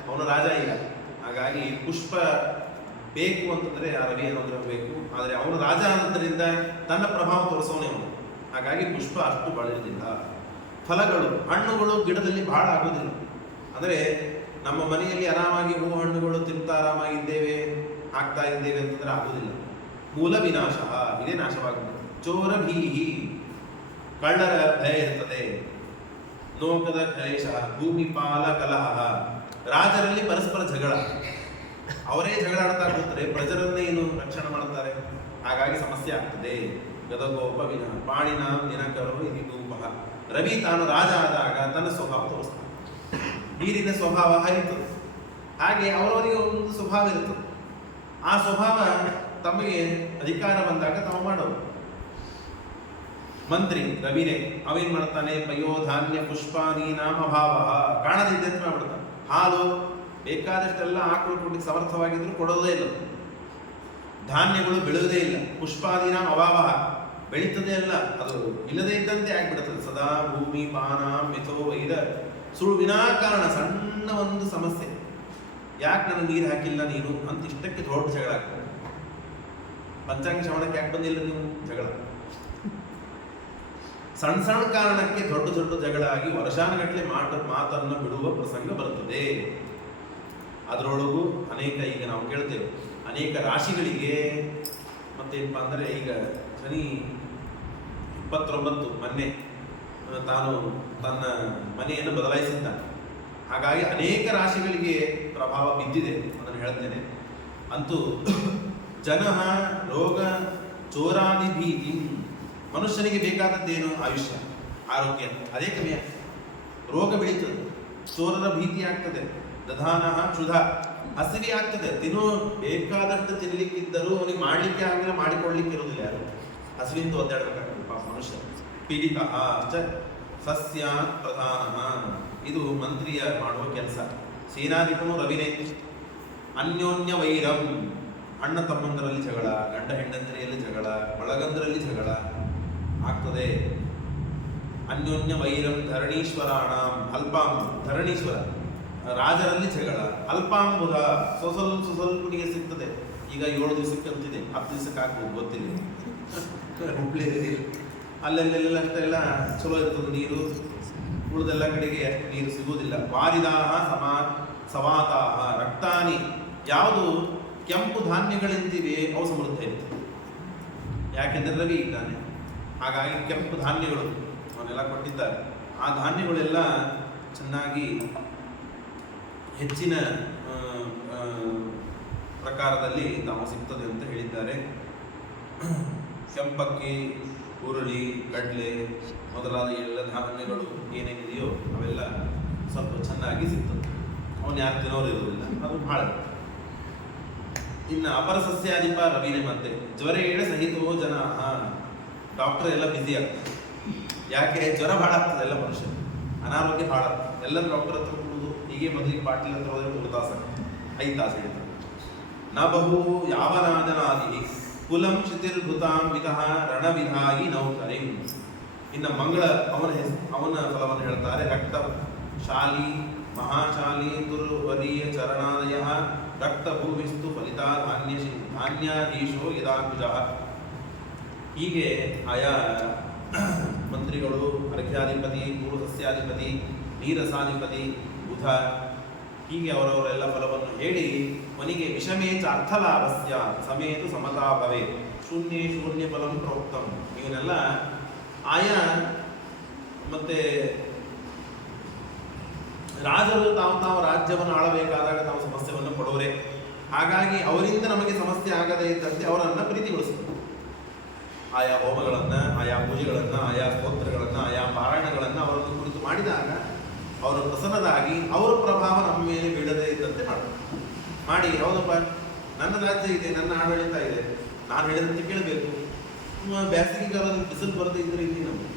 ಅವನು ರಾಜ ಈಗ. ಹಾಗಾಗಿ ಪುಷ್ಪ ಬೇಕು ಅಂತಂದರೆ ಆ ರವಿ ಅನುಗ್ರಹ ಬೇಕು. ಆದರೆ ಅವನು ರಾಜ ಆದದ್ದರಿಂದ ತನ್ನ ಪ್ರಭಾವ ತೋರಿಸೋನೇ ಅವನು. ಹಾಗಾಗಿ ಪುಷ್ಪ ಅಷ್ಟು ಬೆಳೆಯುವುದಿಲ್ಲ. ಫಲಗಳು, ಹಣ್ಣುಗಳು ಗಿಡದಲ್ಲಿ ಬಹಳ ಆಗೋದಿಲ್ಲ. ಅಂದರೆ ನಮ್ಮ ಮನೆಯಲ್ಲಿ ಆರಾಮಾಗಿ ಹೂವು ಹಣ್ಣುಗಳು ತಿಂತಾ ಆರಾಮಾಗಿದ್ದೇವೆ, ಹಾಕ್ತಾ ಇದ್ದೇವೆ ಅಂತಂದ್ರೆ ಆಗುವುದಿಲ್ಲ. ಮೂಲ ವಿನಾಶ, ಇದೇ ನಾಶವಾಗುತ್ತದೆ. ಚೋರ ಭೀಹಿ, ಕಳ್ಳರ ಭಯ ಇರ್ತದೆ. ಲೋಕದ ಕ್ಲೇಶ, ಭೂಮಿ ಪಾಲ ಕಲಹ, ರಾಜರಲ್ಲಿ ಪರಸ್ಪರ ಜಗಳ, ಅವರೇ ಜಗಳ ಆಡ್ತಾ ಕೂತ್ರೆ ಪ್ರಜರನ್ನೇ ಏನು ರಕ್ಷಣೆ ಮಾಡ್ತಾರೆ. ಹಾಗಾಗಿ ಸಮಸ್ಯೆ ಆಗ್ತದೆ. ಗದಗೋಪ ವಿನ ಪಾಣಿನ ದಿನಕರೋ ಇದು ಧೂಪ. ರವಿ ತಾನು ರಾಜ ಆದಾಗ ತನ್ನ ಸ್ವಭಾವ ತೋರಿಸ್ತಾನೆ. ನೀರಿನ ಸ್ವಭಾವ ಹರಿತದೆ, ಹಾಗೆ ಅವರವರಿಗೆ ಒಂದು ಸ್ವಭಾವ ಇರ್ತದೆ. ಆ ಸ್ವಭಾವ ತಮಗೆ ಅಧಿಕಾರ ಬಂದಾಗ ತಾವು ಮಾಡೋದು. ಮಂತ್ರಿ ರವಿನೇ, ಅವೇನ್ ಮಾಡ್ತಾನೆ? ಪಯೋ ಧಾನ್ಯ ಪುಷ್ಪಾದೀನಾಂ ಅಭಾವ, ಕಾಣದಿದ್ದಂತೆ ಮಾಡ್ಬಿಡ್ತಾನೆ. ಹಾಲು ಬೇಕಾದಷ್ಟೆಲ್ಲ ಆಕಳು ಕೊಡ್ಲಿಕ್ಕೆ ಸಮರ್ಥವಾಗಿದ್ರು ಕೊಡೋದೇ ಇಲ್ಲ. ಧಾನ್ಯಗಳು ಬೆಳೆಯುವುದೇ ಇಲ್ಲ. ಪುಷ್ಪಾದೀನಾಂ ಅಭಾವ, ಬೆಳೀತದೆ ಅಲ್ಲ, ಅದು ಇಲ್ಲದೇ ಇದ್ದಂತೆ ಆಗ್ಬಿಡುತ್ತದೆ. ಸದಾ ಭೂಮಿ ಪಾನ ಮಿಥೋ ವೈರ, ಸುಳ್ಳು ವಿನಾಕಾರಣ ಸಣ್ಣ ಒಂದು ಸಮಸ್ಯೆ, ಯಾಕೆ ನನಗೆ ನೀರು ಹಾಕಿಲ್ಲ ನೀನು ಅಂತ ಇಷ್ಟಕ್ಕೆ ದೊಡ್ಡ ಜಗಳ ಆಗ್ತದೆ. ಪಂಚಾಂಗ ಶ್ರವಣಕ್ಕೆ ಯಾಕೆ ಬಂದಿಲ್ಲ ನೀವು? ಜಗಳ. ಸಣ್ಣ ಕಾರಣಕ್ಕೆ ದೊಡ್ಡ ಜಗಳ ಆಗಿ ವರ್ಷಾನುಗಟ್ಟಲೆ ಮಾತನ್ನು ಬಿಡುವ ಪ್ರಸಂಗ ಬರುತ್ತದೆ. ಅದರೊಳಗೂ ಅನೇಕ, ಈಗ ನಾವು ಕೇಳ್ತೇವೆ, ಅನೇಕ ರಾಶಿಗಳಿಗೆ ಮತ್ತೇನಪ್ಪ ಅಂದರೆ, ಈಗ ಶನಿ 29 ಮೊನ್ನೆ ತಾನು ತನ್ನ ಮನೆಯನ್ನು ಬದಲಾಯಿಸಿದ್ದಾನೆ. ಹಾಗಾಗಿ ಅನೇಕ ರಾಶಿಗಳಿಗೆ ಪ್ರಭಾವ ಬಿದ್ದಿದೆ, ಅದನ್ನು ಹೇಳ್ತೇನೆ. ಅಂತೂ ಜನ ರೋಗ ಚೋರಾದಿ ಭೀತಿ, ಮನುಷ್ಯನಿಗೆ ಬೇಕಾದದ್ದೇನು? ಆಯುಷ್ಯ, ಆರೋಗ್ಯ, ಅದೇ ಕಮ್ಮಿ ಆಗ್ತದೆ. ರೋಗ ಬೆಳೀತದೆ, ಚೋರರ ಭೀತಿ ಆಗ್ತದೆ, ದಧಾನ ಕ್ಷುಧ, ಹಸಿವಿ ಆಗ್ತದೆ. ಬೇಕಾದಷ್ಟು ತಿನ್ನಲಿಕ್ಕಿದ್ದರೂ ಅವನಿಗೆ ಮಾಡಲಿಕ್ಕೆ ಆಗಲಿಲ್ಲ, ಮಾಡಿಕೊಳ್ಳಲಿಕ್ಕೆ ಇರೋದಿಲ್ಲ. ಯಾರು ಹಸಿವಿಂದ ಒದ್ದಾಡಬೇಕಾಗ್ತದೆ ಪಾಪ ಮನುಷ್ಯ. ಪೀಡಿತ ಸಸ್ಯಾತ್ ಪ್ರಧಾನ, ಇದು ಮಂತ್ರಿಯ ಮಾಡುವ ಕೆಲಸ. ಸೇನಾಧಿಪನು ರವಿನೇ. ಅನ್ಯೋನ್ಯ ವೈರಂ, ಅಣ್ಣ ತಮ್ಮಂದರಲ್ಲಿ ಜಗಳ, ಗಂಡ ಹೆಂಡಂದರಿಯಲ್ಲಿ ಜಗಳ, ಬಳಗಂದರಲ್ಲಿ ಜಗಳ ಆಗ್ತದೆ. ಅನ್ಯೋನ್ಯ ವೈರಂ ಧರಣೀಶ್ವರಾಣಂ ಅಲ್ಪಾಂ, ಧರಣೀಶ್ವರ ರಾಜರಲ್ಲಿ ಜಗಳ. ಅಲ್ಪಾಂಬುಧ, ಸ್ವಲ್ಪನಿಗೆ ಸಿಗ್ತದೆ. ಈಗ 7 ದಿವಸಕ್ಕೆ ಅಂತಿದೆ, 10 ದಿವಸಕ್ಕೆ ಆಗ್ಬೋದು, ಗೊತ್ತಿಲ್ಲ. ಹುಬ್ಳಿ ಅಲ್ಲೆಲ್ಲ ಅಷ್ಟೆಲ್ಲ ಚಲೋ ಇರ್ತದೆ ನೀರು, ಉಳಿದೆಲ್ಲ ಕಡೆಗೆ ನೀರು ಸಿಗುವುದಿಲ್ಲ. ವಾರಿದಾಹ ಸವಾತಾಹ ರಕ್ತಾನಿ, ಯಾವುದು ಕೆಂಪು ಧಾನ್ಯಗಳೆಂದಿವೆ ಅವು ಸಮೃದ್ಧ ಇರ್ತದೆ. ಯಾಕೆಂದರೆ ರವಿ ಇದ್ದಾನೆ. ಹಾಗಾಗಿ ಕೆಂಪು ಧಾನ್ಯಗಳು ಅವನ್ನೆಲ್ಲ ಕೊಟ್ಟಿದ್ದಾರೆ. ಆ ಧಾನ್ಯಗಳೆಲ್ಲ ಚೆನ್ನಾಗಿ ಹೆಚ್ಚಿನ ಪ್ರಕಾರದಲ್ಲಿ ತಾವು ಸಿಗ್ತದೆ ಅಂತ ಹೇಳಿದ್ದಾರೆ. ಕೆಂಪಕ್ಕಿ, ಹುರುಳಿ, ಕಡಲೆ ಮೊದಲಾದ ಎಲ್ಲ ಧಾನ್ಯಗಳು ಏನೇನಿದೆಯೋ ಅವೆಲ್ಲ ಸ್ವಲ್ಪ ಚೆನ್ನಾಗಿ ಸಿಗ್ತದೆ. ಅವನು ಯಾರು ತಿನ್ನೋರು ಇರೋದಿಲ್ಲ, ಅದು ಭಾಳ. ಇನ್ನು ಅಪರ ಸಸ್ಯಾಧಿಪ ರವಿನೇ. ಮತ್ತೆ ಜ್ವರೇಣ ಸಹಿತವೋ ಜನ, ಡಾಕ್ಟರ್ ಎಲ್ಲ ಬ್ಯುಸಿ ಆಗ್ತದೆ. ಯಾಕೆ? ಜ್ವರ ಭಾಳ ಆಗ್ತದೆ ಎಲ್ಲ ಮನುಷ್ಯ, ಅನಾರೋಗ್ಯ ಭಾಳ ಆಗ್ತದೆ. ಎಲ್ಲರೂ ಡಾಕ್ಟರ್ ಹತ್ರ ಕೊಡುವುದು. ಹೀಗೆ ಮೊದಲಿಗೆ ಬಾಟ್ಲಿ ಹತ್ರ ಹೋದರೆ 3 ತಾಸು 5 ತಾಸು ಹಿಡಿತದೆ. ನ ಬಹು ಯಾವನಾದನಾದಿ ಕುಲಂ ಶಿತಿರ್ಭುತಾಂ ವಿತಃ ರಣವಿಧಾಯಿ ನೌಕರಿಂ. ಇನ್ನು ಮಂಗಳ, ಅವನ ಫಲವನ್ನು ಹೇಳ್ತಾರೆ. ರಕ್ತಶಾಲಿ ಮಹಾಶಾಲಿ ದುರ್ವರೀಯ ಚರಣಾದಯ ರಕ್ತ ಭೂಮಿಸ್ತು ಫಲಿತಾ ಧಾನ್ಯಾಧೀಶೋ ಯದಾಕುಜ. ಹೀಗೆ ಆಯಾ ಮಂತ್ರಿಗಳು, ಅರ್ಘ್ಯಾಧಿಪತಿ, ಪೂರ್ವಸಸ್ಯಾಧಿಪತಿ, ನೀರಸಾಧಿಪತಿ ಬುಧ, ಹೀಗೆ ಅವರವರೆಲ್ಲ ಫಲವನ್ನು ಹೇಳಿ ಕೊನೆಗೆ ವಿಷಮೇಚ ಅರ್ಥಲಾಭಸ್ಯ ಸಮೇತು ಸಮತಾ ಭವೆ ಶೂನ್ಯ ಶೂನ್ಯ ಫಲಂ ಪ್ರೋಕ್ತಂ. ಇವನ್ನೆಲ್ಲ ಆಯಾ ಮತ್ತೆ ರಾಜರು ತಾವು ರಾಜ್ಯವನ್ನು ಆಳಬೇಕಾದಾಗ ತಾವು ಸಮಸ್ಯೆಯನ್ನು ಕೊಡೋರೆ. ಹಾಗಾಗಿ ಅವರಿಂದ ನಮಗೆ ಸಮಸ್ಯೆ ಆಗದೇ ಇದ್ದಂತೆ ಅವರನ್ನು ಪ್ರೀತಿಗೊಳಿಸುತ್ತೆ. ಆಯಾ ಹೋಮಗಳನ್ನು, ಆಯಾ ಪೂಜೆಗಳನ್ನು, ಆಯಾ ಸ್ತೋತ್ರಗಳನ್ನು, ಆಯಾ ಪಾರಾಯಣಗಳನ್ನು ಅವರನ್ನು ಕುರಿತು ಮಾಡಿದಾಗ ಅವರು ಪ್ರಸನ್ನರಾಗಿ ಅವರ ಪ್ರಭಾವ ನಮ್ಮ ಮೇಲೆ ಬೀಳದೇ ಇದ್ದಂತೆ ಮಾಡಿ, ಹೌದಪ್ಪ ನನ್ನ ರಾಜ್ಯ ಇದೆ, ನನ್ನ ಆಡಳಿತ ಇದೆ, ನಾನು ಹೇಳಿದಂತೆ ಕೇಳಬೇಕು. ಬೇಸಿಗೆ ಕಾಲದಲ್ಲಿ ಬಿಸಿಲು ಬರದೇ ಇದ್ರೆ ಇಲ್ಲಿ ನಮಗೆ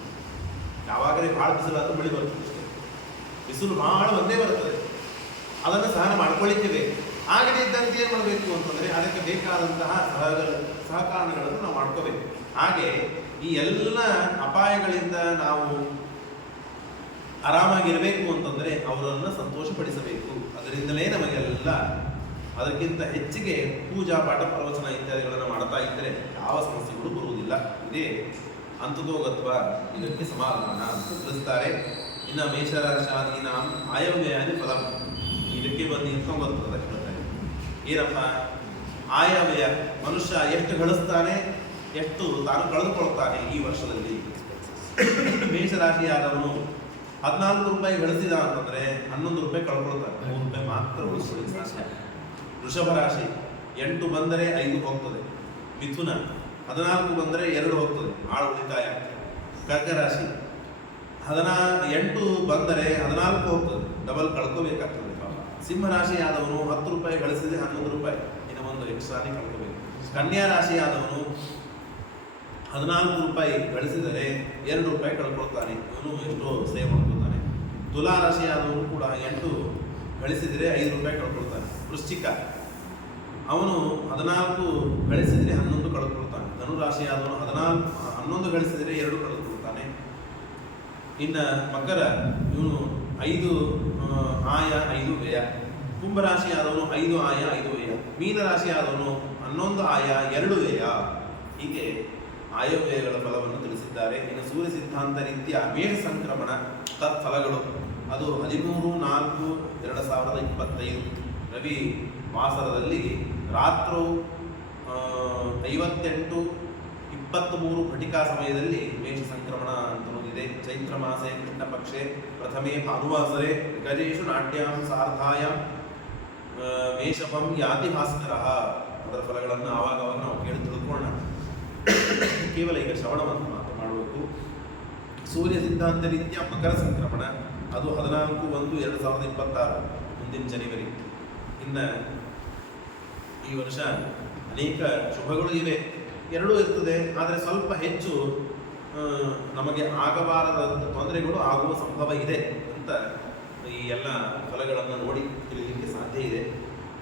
ಯಾವಾಗಲೇ ಭಾಳ ಬಿಸಿಲಾದ್ರೂ ಮಳೆ ಬರ್ತದೆ ಅಷ್ಟೇ. ಬಿಸಿಲು ಭಾಳ ಒಂದೇ ಬರ್ತದೆ, ಅದನ್ನು ಸಹನ ಮಾಡ್ಕೊಳ್ಳಿಕ್ಕೆ ಬೇಕು. ಆಗದೇ ಇದ್ದಂತೆ ಏನು ಮಾಡಬೇಕು ಅಂತಂದರೆ ಅದಕ್ಕೆ ಬೇಕಾದಂತಹ ಸಹಕಾರಣಗಳನ್ನು ನಾವು ಮಾಡ್ಕೋಬೇಕು. ಹಾಗೆ ಈ ಎಲ್ಲ ಅಪಾಯಗಳಿಂದ ನಾವು ಆರಾಮಾಗಿರಬೇಕು ಅಂತಂದರೆ ಅವರನ್ನು ಸಂತೋಷಪಡಿಸಬೇಕು. ಅದರಿಂದಲೇ ನಮಗೆಲ್ಲ ಅದಕ್ಕಿಂತ ಹೆಚ್ಚಿಗೆ ಪೂಜಾ ಪಾಠ ಪ್ರವಚನ ಇತ್ಯಾದಿಗಳನ್ನು ಮಾಡ್ತಾ ಇದ್ದರೆ ಯಾವ ಸಮಸ್ಯೆಗಳು ಬರುವುದಿಲ್ಲ. ಇದೇ ಅಂತದೋಗತ್ವ, ಇದಕ್ಕೆ ಸಮಾಧಾನ ಅಂತ ತಿಳಿಸ್ತಾರೆ. ಇನ್ನು ಮೇಷರಾಶಾದೀನ ಆಯವ್ಯಯಾದಿ ಫಲಂ, ಇದಕ್ಕೆ ಬಂದು ನಿಂತ್ಕೊಂಡ್ಬರ್ತದೆ ಹೇಳ್ತಾರೆ. ಏನಪ್ಪ ಆಯವ್ಯಯ, ಮನುಷ್ಯ ಎಷ್ಟು ಗಳಿಸ್ತಾನೆ, ಎಷ್ಟು ತಾನು ಕಳೆದುಕೊಳ್ತಾನೆ ಈ ವರ್ಷದಲ್ಲಿ. ಮೇಷರಾಶಿಯಾದವನು 14 ರೂಪಾಯಿ ಗಳಿಸಿದ ಅಂತಂದ್ರೆ 11 ರೂಪಾಯಿ ಕಳ್ಕೊಳ್ತಾನೆ, 3 ರೂಪಾಯಿ ಮಾತ್ರ ಉಳಿಸ್ಕೊಳ್ಳಿ ಸಾಧ್ಯ. ವೃಷಭ ರಾಶಿ 8 ಬಂದರೆ 5 ಹೋಗ್ತದೆ. ಮಿಥುನ 14 ಬಂದರೆ 2 ಹೋಗ್ತದೆ, ಆಳು ಉಳಿತಾಯ. ಕರ್ಕ ರಾಶಿ 8 ಬಂದರೆ 14 ಹೋಗ್ತದೆ, ಡಬಲ್ ಕಳ್ಕೋಬೇಕಾಗ್ತದೆ. ಸಿಂಹ ರಾಶಿಯಾದವನು 10 ರೂಪಾಯಿ ಗಳಿಸಿದ್ರೆ 11 ರೂಪಾಯಿ, ಇನ್ನು ಒಂದು ಎಕ್ಸ್ಟ್ರಾನೇ ಕಳ್ಕೋಬೇಕು. ಕನ್ಯಾ ರಾಶಿಯಾದವನು 14 ರೂಪಾಯಿ ಗಳಿಸಿದರೆ 2 ರೂಪಾಯಿ ಕಳ್ಕೊಳ್ತಾನೆ, ಇವನು ಎಷ್ಟೋ ಸೇವ್ ಮಾಡ್ಕೊಳ್ತಾನೆ. ತುಲಾ ರಾಶಿಯಾದವನು ಕೂಡ 8 ಗಳಿಸಿದರೆ 5 ರೂಪಾಯಿ ಕಳ್ಕೊಳ್ತಾನೆ. ವೃಶ್ಚಿಕ ಅವನು 14 ಗಳಿಸಿದರೆ 11 ಕಳ್ಕೊಳ್ತಾನೆ. ಧನುರಾಶಿಯಾದವನು 11 ಗಳಿಸಿದರೆ 2 ಕಳ್ಕೊಳ್ತಾನೆ. ಇನ್ನು ಮಕರ ಇವನು 5 ಆಯ 5 ವ್ಯಯ. ಕುಂಭರಾಶಿಯಾದವನು 5 ಆಯ 5 ವ್ಯಯ. ಮೀನರಾಶಿಯಾದವನು 11 ಆಯ 2 ವ್ಯಯ. ಹೀಗೆ ಆಯವ್ಯಯಗಳ ಫಲವನ್ನು ತಿಳಿಸಿದ್ದಾರೆ. ಇನ್ನು ಸೂರ್ಯ ಸಿದ್ಧಾಂತ ರೀತಿಯ ಮೇಷ ಸಂಕ್ರಮಣ ತತ್ಫಲಗಳು ಅದು 13/4/2025 ರವಿ ವಾಸರದಲ್ಲಿ ರಾತ್ರು 58:23 ಘಟಿಕಾ ಸಮಯದಲ್ಲಿ ಮೇಷ ಸಂಕ್ರಮಣ ಅಂತಲೂ ಇದೆ. ಚೈತ್ರ ಮಾಸೆ ಕೃಷ್ಣ ಪಕ್ಷೆ ಪ್ರಥಮೆ ಭಾನುವಾಸರೆ ಗಜೇಶು ನಾಟ್ಯಾಂ ಸಾರ್ಧಾಯಾಂ ಮೇಷಪಂ ಯಾತಿ ಭಾಸ್ಕರ. ಅದರ ಫಲಗಳನ್ನು ಆವಾಗ ನಾವು ಕೇಳಿ ತಿಳ್ಕೊಳ್ಳೋಣ. ಕೇವಲ ಈಗ ಶ್ರವಣವನ್ನು ಮಾತ್ರ ಮಾಡಬೇಕು. ಸೂರ್ಯ ಸಿದ್ಧಾಂತ ರೀತಿಯ ಮಕರ ಸಂಕ್ರಮಣ ಅದು 14/1/2026 ಮುಂದಿನ ಜನವರಿ. ಇನ್ನು ಈ ವರ್ಷ ಅನೇಕ ಶುಭಗಳು ಇವೆ, ಎರಡೂ ಇರ್ತದೆ. ಆದರೆ ಸ್ವಲ್ಪ ಹೆಚ್ಚು ನಮಗೆ ಆಗಬಾರದ ತೊಂದರೆಗಳು ಆಗುವ ಸಂಭವ ಇದೆ ಅಂತ ಈ ಎಲ್ಲ ಫಲಗಳನ್ನು ನೋಡಿ ತಿಳಿಯಲಿಕ್ಕೆ ಸಾಧ್ಯ ಇದೆ.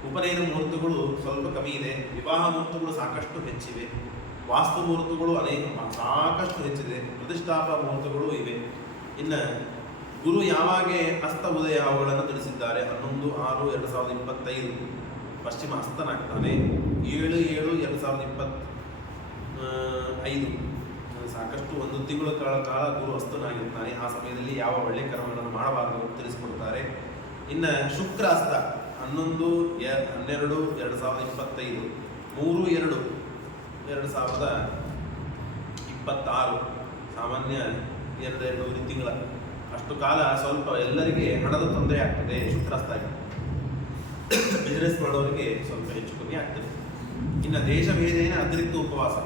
ಉಪನಯನ ಮುಹೂರ್ತಗಳು ಸ್ವಲ್ಪ ಕಮ್ಮಿ ಇದೆ, ವಿವಾಹ ಮುಹೂರ್ತಗಳು ಸಾಕಷ್ಟು ಹೆಚ್ಚಿವೆ, ವಾಸ್ತು ಮುಹೂರ್ತಗಳು ಸಾಕಷ್ಟು ಹೆಚ್ಚಿದೆ, ಪ್ರತಿಷ್ಠಾಪ ಮುಹೂರ್ತಗಳು ಇವೆ. ಇನ್ನು ಗುರು ಯಾವಾಗ ಹಸ್ತ ಉದಯ ಅವುಗಳನ್ನು ತಿಳಿಸಿದ್ದಾರೆ. 11/6/2025 ಪಶ್ಚಿಮ ಹಸ್ತನಾಗ್ತಾನೆ. 7/7/2025 ಸಾಕಷ್ಟು 1 ತಿಂಗಳ ಕಾಲ ಗುರು ಹಸ್ತನಾಗಿರ್ತಾನೆ. ಆ ಸಮಯದಲ್ಲಿ ಯಾವ ಒಳ್ಳೆಯ ಕರ್ಮಗಳನ್ನು ಮಾಡಬಾರದು ಅಂತ ತಿಳಿಸಿಕೊಡ್ತಾರೆ. ಇನ್ನು ಶುಕ್ರ ಹಸ್ತ 11/12/2025 3/2/2026 ಸಾಮಾನ್ಯ 2 ತಿಂಗಳ ಅಷ್ಟು ಕಾಲ ಸ್ವಲ್ಪ ಎಲ್ಲರಿಗೆ ಹಣದ ತೊಂದರೆ ಆಗ್ತದೆ. ಶುಕ್ರಸ್ಥ ಬಿಸ್ನೆಸ್ ಮಾಡೋರಿಗೆ ಸ್ವಲ್ಪ ಹೆಚ್ಚು ಕಮ್ಮಿ ಆಗ್ತದೆ. ಇನ್ನು ದೇಶ ಭೇದೇನ ಅತಿರಿಕ್ತ ಉಪವಾಸ,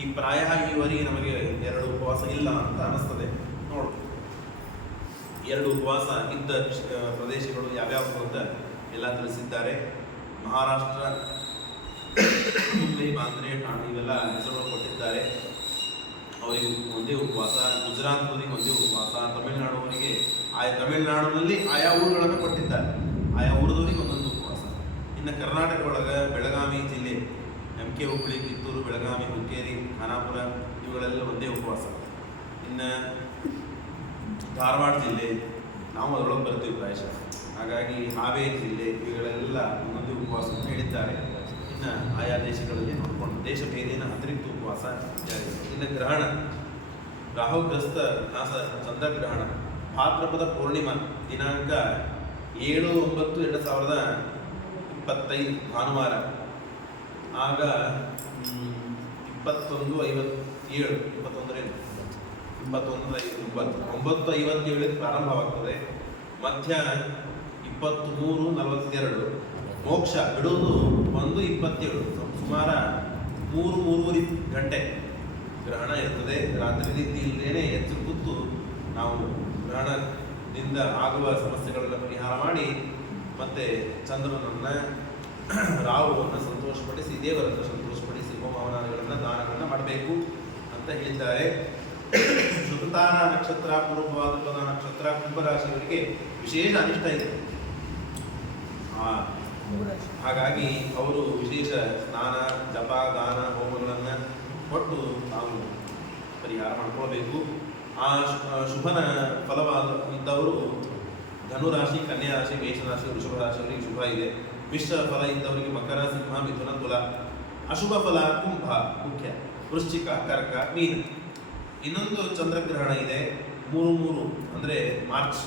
ಈ ಪ್ರಾಯ ಈವರೆಗೆ ನಮಗೆ 2 ಉಪವಾಸ ಇಲ್ಲ ಅಂತ ಅನಿಸ್ತದೆ. ನೋಡು 2 ಉಪವಾಸ ಇದ್ದ ಪ್ರದೇಶಗಳು ಯಾವ್ಯಾವ ಅಂತ ಎಲ್ಲ ತಿಳಿಸಿದ್ದಾರೆ. ಮಹಾರಾಷ್ಟ್ರ, ಮುಂಬೈ, ಬಾಂದ್ರೆ, ಠಾಣೆ ಇವೆಲ್ಲ ಹೆಸರುಗಳು ಕೊಟ್ಟಿದ್ದಾರೆ. ಅವರಿಗೆ ಒಂದೇ ಉಪವಾಸ. ಗುಜರಾತ್ನವರಿಗೆ ಒಂದೇ ಉಪವಾಸ. ತಮಿಳುನಾಡುವವರಿಗೆ ತಮಿಳುನಾಡಿನಲ್ಲಿ ಆಯಾ ಊರುಗಳನ್ನು ಕೊಟ್ಟಿದ್ದಾರೆ, ಆಯಾ ಊರದವರಿಗೆ ಒಂದೊಂದು ಉಪವಾಸ. ಇನ್ನು ಕರ್ನಾಟಕ ಒಳಗೆ ಬೆಳಗಾವಿ ಜಿಲ್ಲೆ, MK ಹುಬ್ಬಳ್ಳಿ, ಕಿತ್ತೂರು, ಬೆಳಗಾವಿ, ಹುಕ್ಕೇರಿ, ಖಾನಾಪುರ ಇವುಗಳೆಲ್ಲ ಒಂದೇ ಉಪವಾಸ. ಇನ್ನು ಧಾರವಾಡ ಜಿಲ್ಲೆ ನಾವು ಅದರೊಳಗೆ ಬರ್ತೀವಿ ಪ್ರಾಯಶಃ, ಹಾಗಾಗಿ ಹಾವೇರಿ ಜಿಲ್ಲೆ ಇವುಗಳೆಲ್ಲ ಒಂದೊಂದು ಉಪವಾಸ ಅಂತ ಹೇಳಿದ್ದಾರೆ. ಇನ್ನು ಆಯಾ ದೇಶಗಳಲ್ಲಿ ನೋಡಿಕೊಂಡು ದೇಶ ಭೇದೇನ ಅತಿರಿಕ್ತ ಉಪವಾಸ ಜಾರಿ. ಇನ್ನು ಗ್ರಹಣ, ರಾಹುಗ್ರಸ್ತ ಮಾಸ ಚಂದ್ರಗ್ರಹಣ ಭಾದ್ರಪದ ಪೂರ್ಣಿಮಾ ದಿನಾಂಕ 7/9/2025 ಭಾನುವಾರ. ಆಗ 21:57 9:57 ಪ್ರಾರಂಭವಾಗ್ತದೆ. ಮಧ್ಯ 23:42. ಮೋಕ್ಷ ಬಿಡುವುದು 1:27. ಸುಮಾರ 3-3.5 ಗಂಟೆ ಗ್ರಹಣ ಇರ್ತದೆ. ರಾತ್ರಿ ರೀತಿ ಇಲ್ಲದೇನೆ ಎಚ್ಚರ ಕೂತು ನಾವು ಗ್ರಹಣದಿಂದ ಆಗುವ ಸಮಸ್ಯೆಗಳನ್ನು ಪರಿಹಾರ ಮಾಡಿ ಮತ್ತೆ ಚಂದ್ರನನ್ನು ರಾಹುವನ್ನು ಸಂತೋಷಪಡಿಸಿ ದೇವರನ್ನು ಸಂತೋಷಪಡಿಸಿ ಹೋಮಹವನಾದಿಗಳನ್ನು ದಾನಗಳನ್ನು ಮಾಡಬೇಕು ಅಂತ ಹೇಳಿದ್ದಾರೆ. ಶುಭತಾರ ನಕ್ಷತ್ರ, ಪೂರ್ವಭಾದ್ರಪದ ನಕ್ಷತ್ರ, ಕುಂಭರಾಶಿಯವರಿಗೆ ವಿಶೇಷ ಅನಿಷ್ಟ ಇದೆ. ಹಾಗಾಗಿ ಅವರು ವಿಶೇಷ ಸ್ನಾನ, ಜಪ, ದಾನ, ಹೋಮಗಳನ್ನು ಕೊಟ್ಟು ನಾವು ಪರಿಹಾರ ಮಾಡ್ಕೊಳ್ಬೇಕು. ಆ ಶುಭನ ಫಲವಾದ ಇದ್ದವರು ಧನುರಾಶಿ, ಕನ್ಯಾ ರಾಶಿ, ಮೇಷರಾಶಿ, ವೃಷಭ ರಾಶಿಯವರಿಗೆ ಶುಭ ಇದೆ. ಮಿಶ್ರ ಫಲ ಇದ್ದವರಿಗೆ ಮಕರ, ಸಿಂಹ, ಮಿಥುನ, ತುಲ. ಅಶುಭ ಫಲ ಕುಂಭ ಮುಖ್ಯ, ವೃಶ್ಚಿಕ, ಕರ್ಕ, ಮೀನ. ಇನ್ನೊಂದು ಚಂದ್ರಗ್ರಹಣ ಇದೆ 3 ಅಂದರೆ ಮಾರ್ಚ್.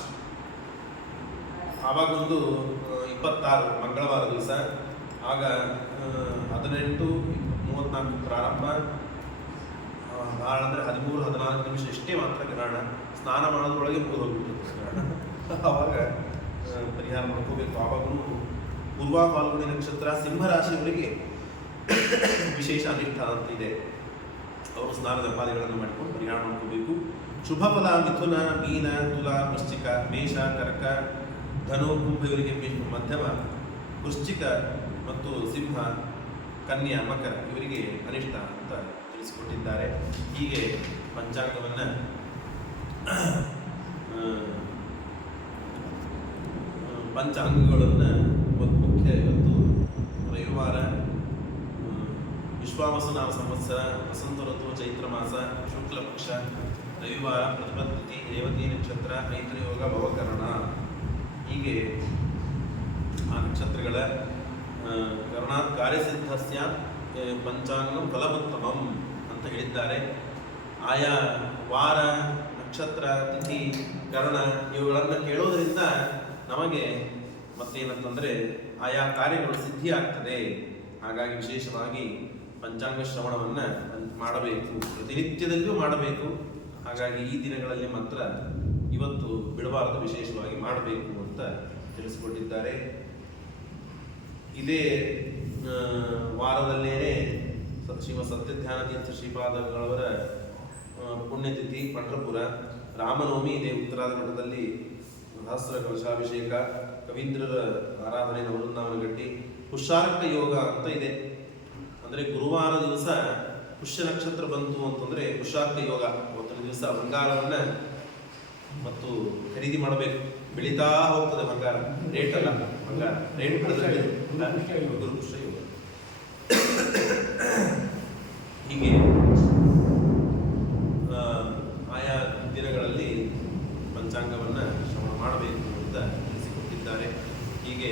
ಆವಾಗೊಂದು 26 ಮಂಗಳವಾರ ದಿವಸ. ಆಗ 18:34 ಪ್ರಾರಂಭ. ಭಾಳ ಅಂದರೆ 13-14 ನಿಮಿಷ ಇಷ್ಟೇ ಮಾತ್ರ ಗ್ರಹಣ. ಸ್ನಾನ ಮಾಡೋದ್ರೊಳಗೆ ಹೋಗ್ಬಿಟ್ಟು ಗ್ರಹಣ. ಆವಾಗ ಪರಿಹಾರ ಮಾಡ್ಕೋಬೇಕು. ಆವಾಗೂ ಪೂರ್ವ ಫಾಲ್ಗುಣಿ ನಕ್ಷತ್ರ, ಸಿಂಹರಾಶಿಯವರಿಗೆ ವಿಶೇಷ ಅನಿಷ್ಟ ಅಂತಿದೆ. ಅವರು ಸ್ನಾನ ಜಪಾದಿಗಳನ್ನು ಮಾಡಿಕೊಂಡು ಪರಿಹಾರ ಮಾಡ್ಕೋಬೇಕು. ಶುಭ ಫಲ ಮಿಥುನ, ಮೀನ, ತುಲ, ವೃಶ್ಚಿಕ, ಮೇಷ, ಕರ್ಕ, ಧನು, ಕುಂಭ ಇವರಿಗೆ ಮಧ್ಯಮ. ವೃಶ್ಚಿಕ ಮತ್ತು ಸಿಂಹ, ಕನ್ಯಾ, ಮಕರ ಇವರಿಗೆ ಅನಿಷ್ಟ ಅಂತ ತಿಳಿಸಿಕೊಟ್ಟಿದ್ದಾರೆ. ಹೀಗೆ ಪಂಚಾಂಗವನ್ನು ಪಂಚಾಂಗಗಳನ್ನು ಮುಖ್ಯ ಇವತ್ತು ರವಿವಾರ ವಿಶ್ವಾವಸುನಾಮ ಸಂವತ್ಸರ, ವಸಂತ ಋತು, ಚೈತ್ರ ಮಾಸ, ಶುಕ್ಲ ಪಕ್ಷ, ರವಿವಾರ, ಪ್ರತಿಪತ್ತಿ, ರೇವತಿ ನಕ್ಷತ್ರ, ಮೈತ್ರಿ ಯೋಗ, ಭವಕರಣ. ಹೀಗೆ ಆ ನಕ್ಷತ್ರಗಳ ಕರ್ಣಾತ್ ಕಾರ್ಯಸಿದ್ಧಸ್ಯ ಪಂಚಾಂಗಂ ಫಲವತ್ತಮಂ ಅಂತ ಹೇಳಿದ್ದಾರೆ. ಆಯಾ ವಾರ, ನಕ್ಷತ್ರ, ತಿಥಿ, ಕರ್ಣ ಇವುಗಳನ್ನು ಕೇಳೋದ್ರಿಂದ ನಮಗೆ ಮತ್ತೇನಂತಂದರೆ ಆಯಾ ಕಾರ್ಯಗಳು ಸಿದ್ಧಿ ಆಗ್ತದೆ. ಹಾಗಾಗಿ ವಿಶೇಷವಾಗಿ ಪಂಚಾಂಗ ಶ್ರವಣವನ್ನು ಮಾಡಬೇಕು, ಪ್ರತಿನಿತ್ಯದಲ್ಲಿಯೂ ಮಾಡಬೇಕು. ಹಾಗಾಗಿ ಈ ದಿನಗಳಲ್ಲಿ ಮಾತ್ರ ಇವತ್ತು ಬಿಡಬಾರದು, ವಿಶೇಷವಾಗಿ ಮಾಡಬೇಕು ಅಂತ ತಿಳಿಸಿಕೊಟ್ಟಿದ್ದಾರೆ. ಇದೇ ವಾರದಲ್ಲೇನೆ ಶ್ರೀಮ ಸತ್ಯಧ್ಯಾನ ತೀರ್ಥ ಶ್ರೀಪಾದಗಳವರ ಪುಣ್ಯತಿಥಿ, ಪಂಢರಪುರ. ರಾಮನವಮಿ ಇದೆ. ಉತ್ತರಾದ ಮಠದಲ್ಲಿ ಸಹಸ್ರ ಕಲಶಾಭಿಷೇಕ, ಕವೀಂದ್ರರ ಆರಾಧನೆ, ನವವೃಂದಾವನಗಟ್ಟಿ. ಪುಷ್ಯಾರ್ಕ ಯೋಗ ಅಂತ ಇದೆ. ಅಂದರೆ ಗುರುವಾರ ದಿವಸ ಪುಷ್ಯ ನಕ್ಷತ್ರ ಬಂತು ಅಂತಂದರೆ ಪುಷ್ಯಾರ್ಕ ಯೋಗ. ಅವತ್ತಿನ ದಿವಸ ಬಂಗಾರವನ್ನು ಮತ್ತು ಖರೀದಿ ಮಾಡಬೇಕು. ಬೆಳೀತಾ ಹೋಗ್ತದೆ ಬಂಗಾರ, ರೇಟ್ ಅಲ್ಲ, ಬಂಗಾರ ರೇಟ್ ಗುರುಪುಷ್ಯ ಯೋಗ. ಹೀಗೆ ಆಯಾ ದಿನಗಳಲ್ಲಿ ಪಂಚಾಂಗವನ್ನು ಶ್ರವಣ ಮಾಡಬೇಕು ಅಂತ ತಿಳಿಸಿಕೊಟ್ಟಿದ್ದಾರೆ. ಹೀಗೆ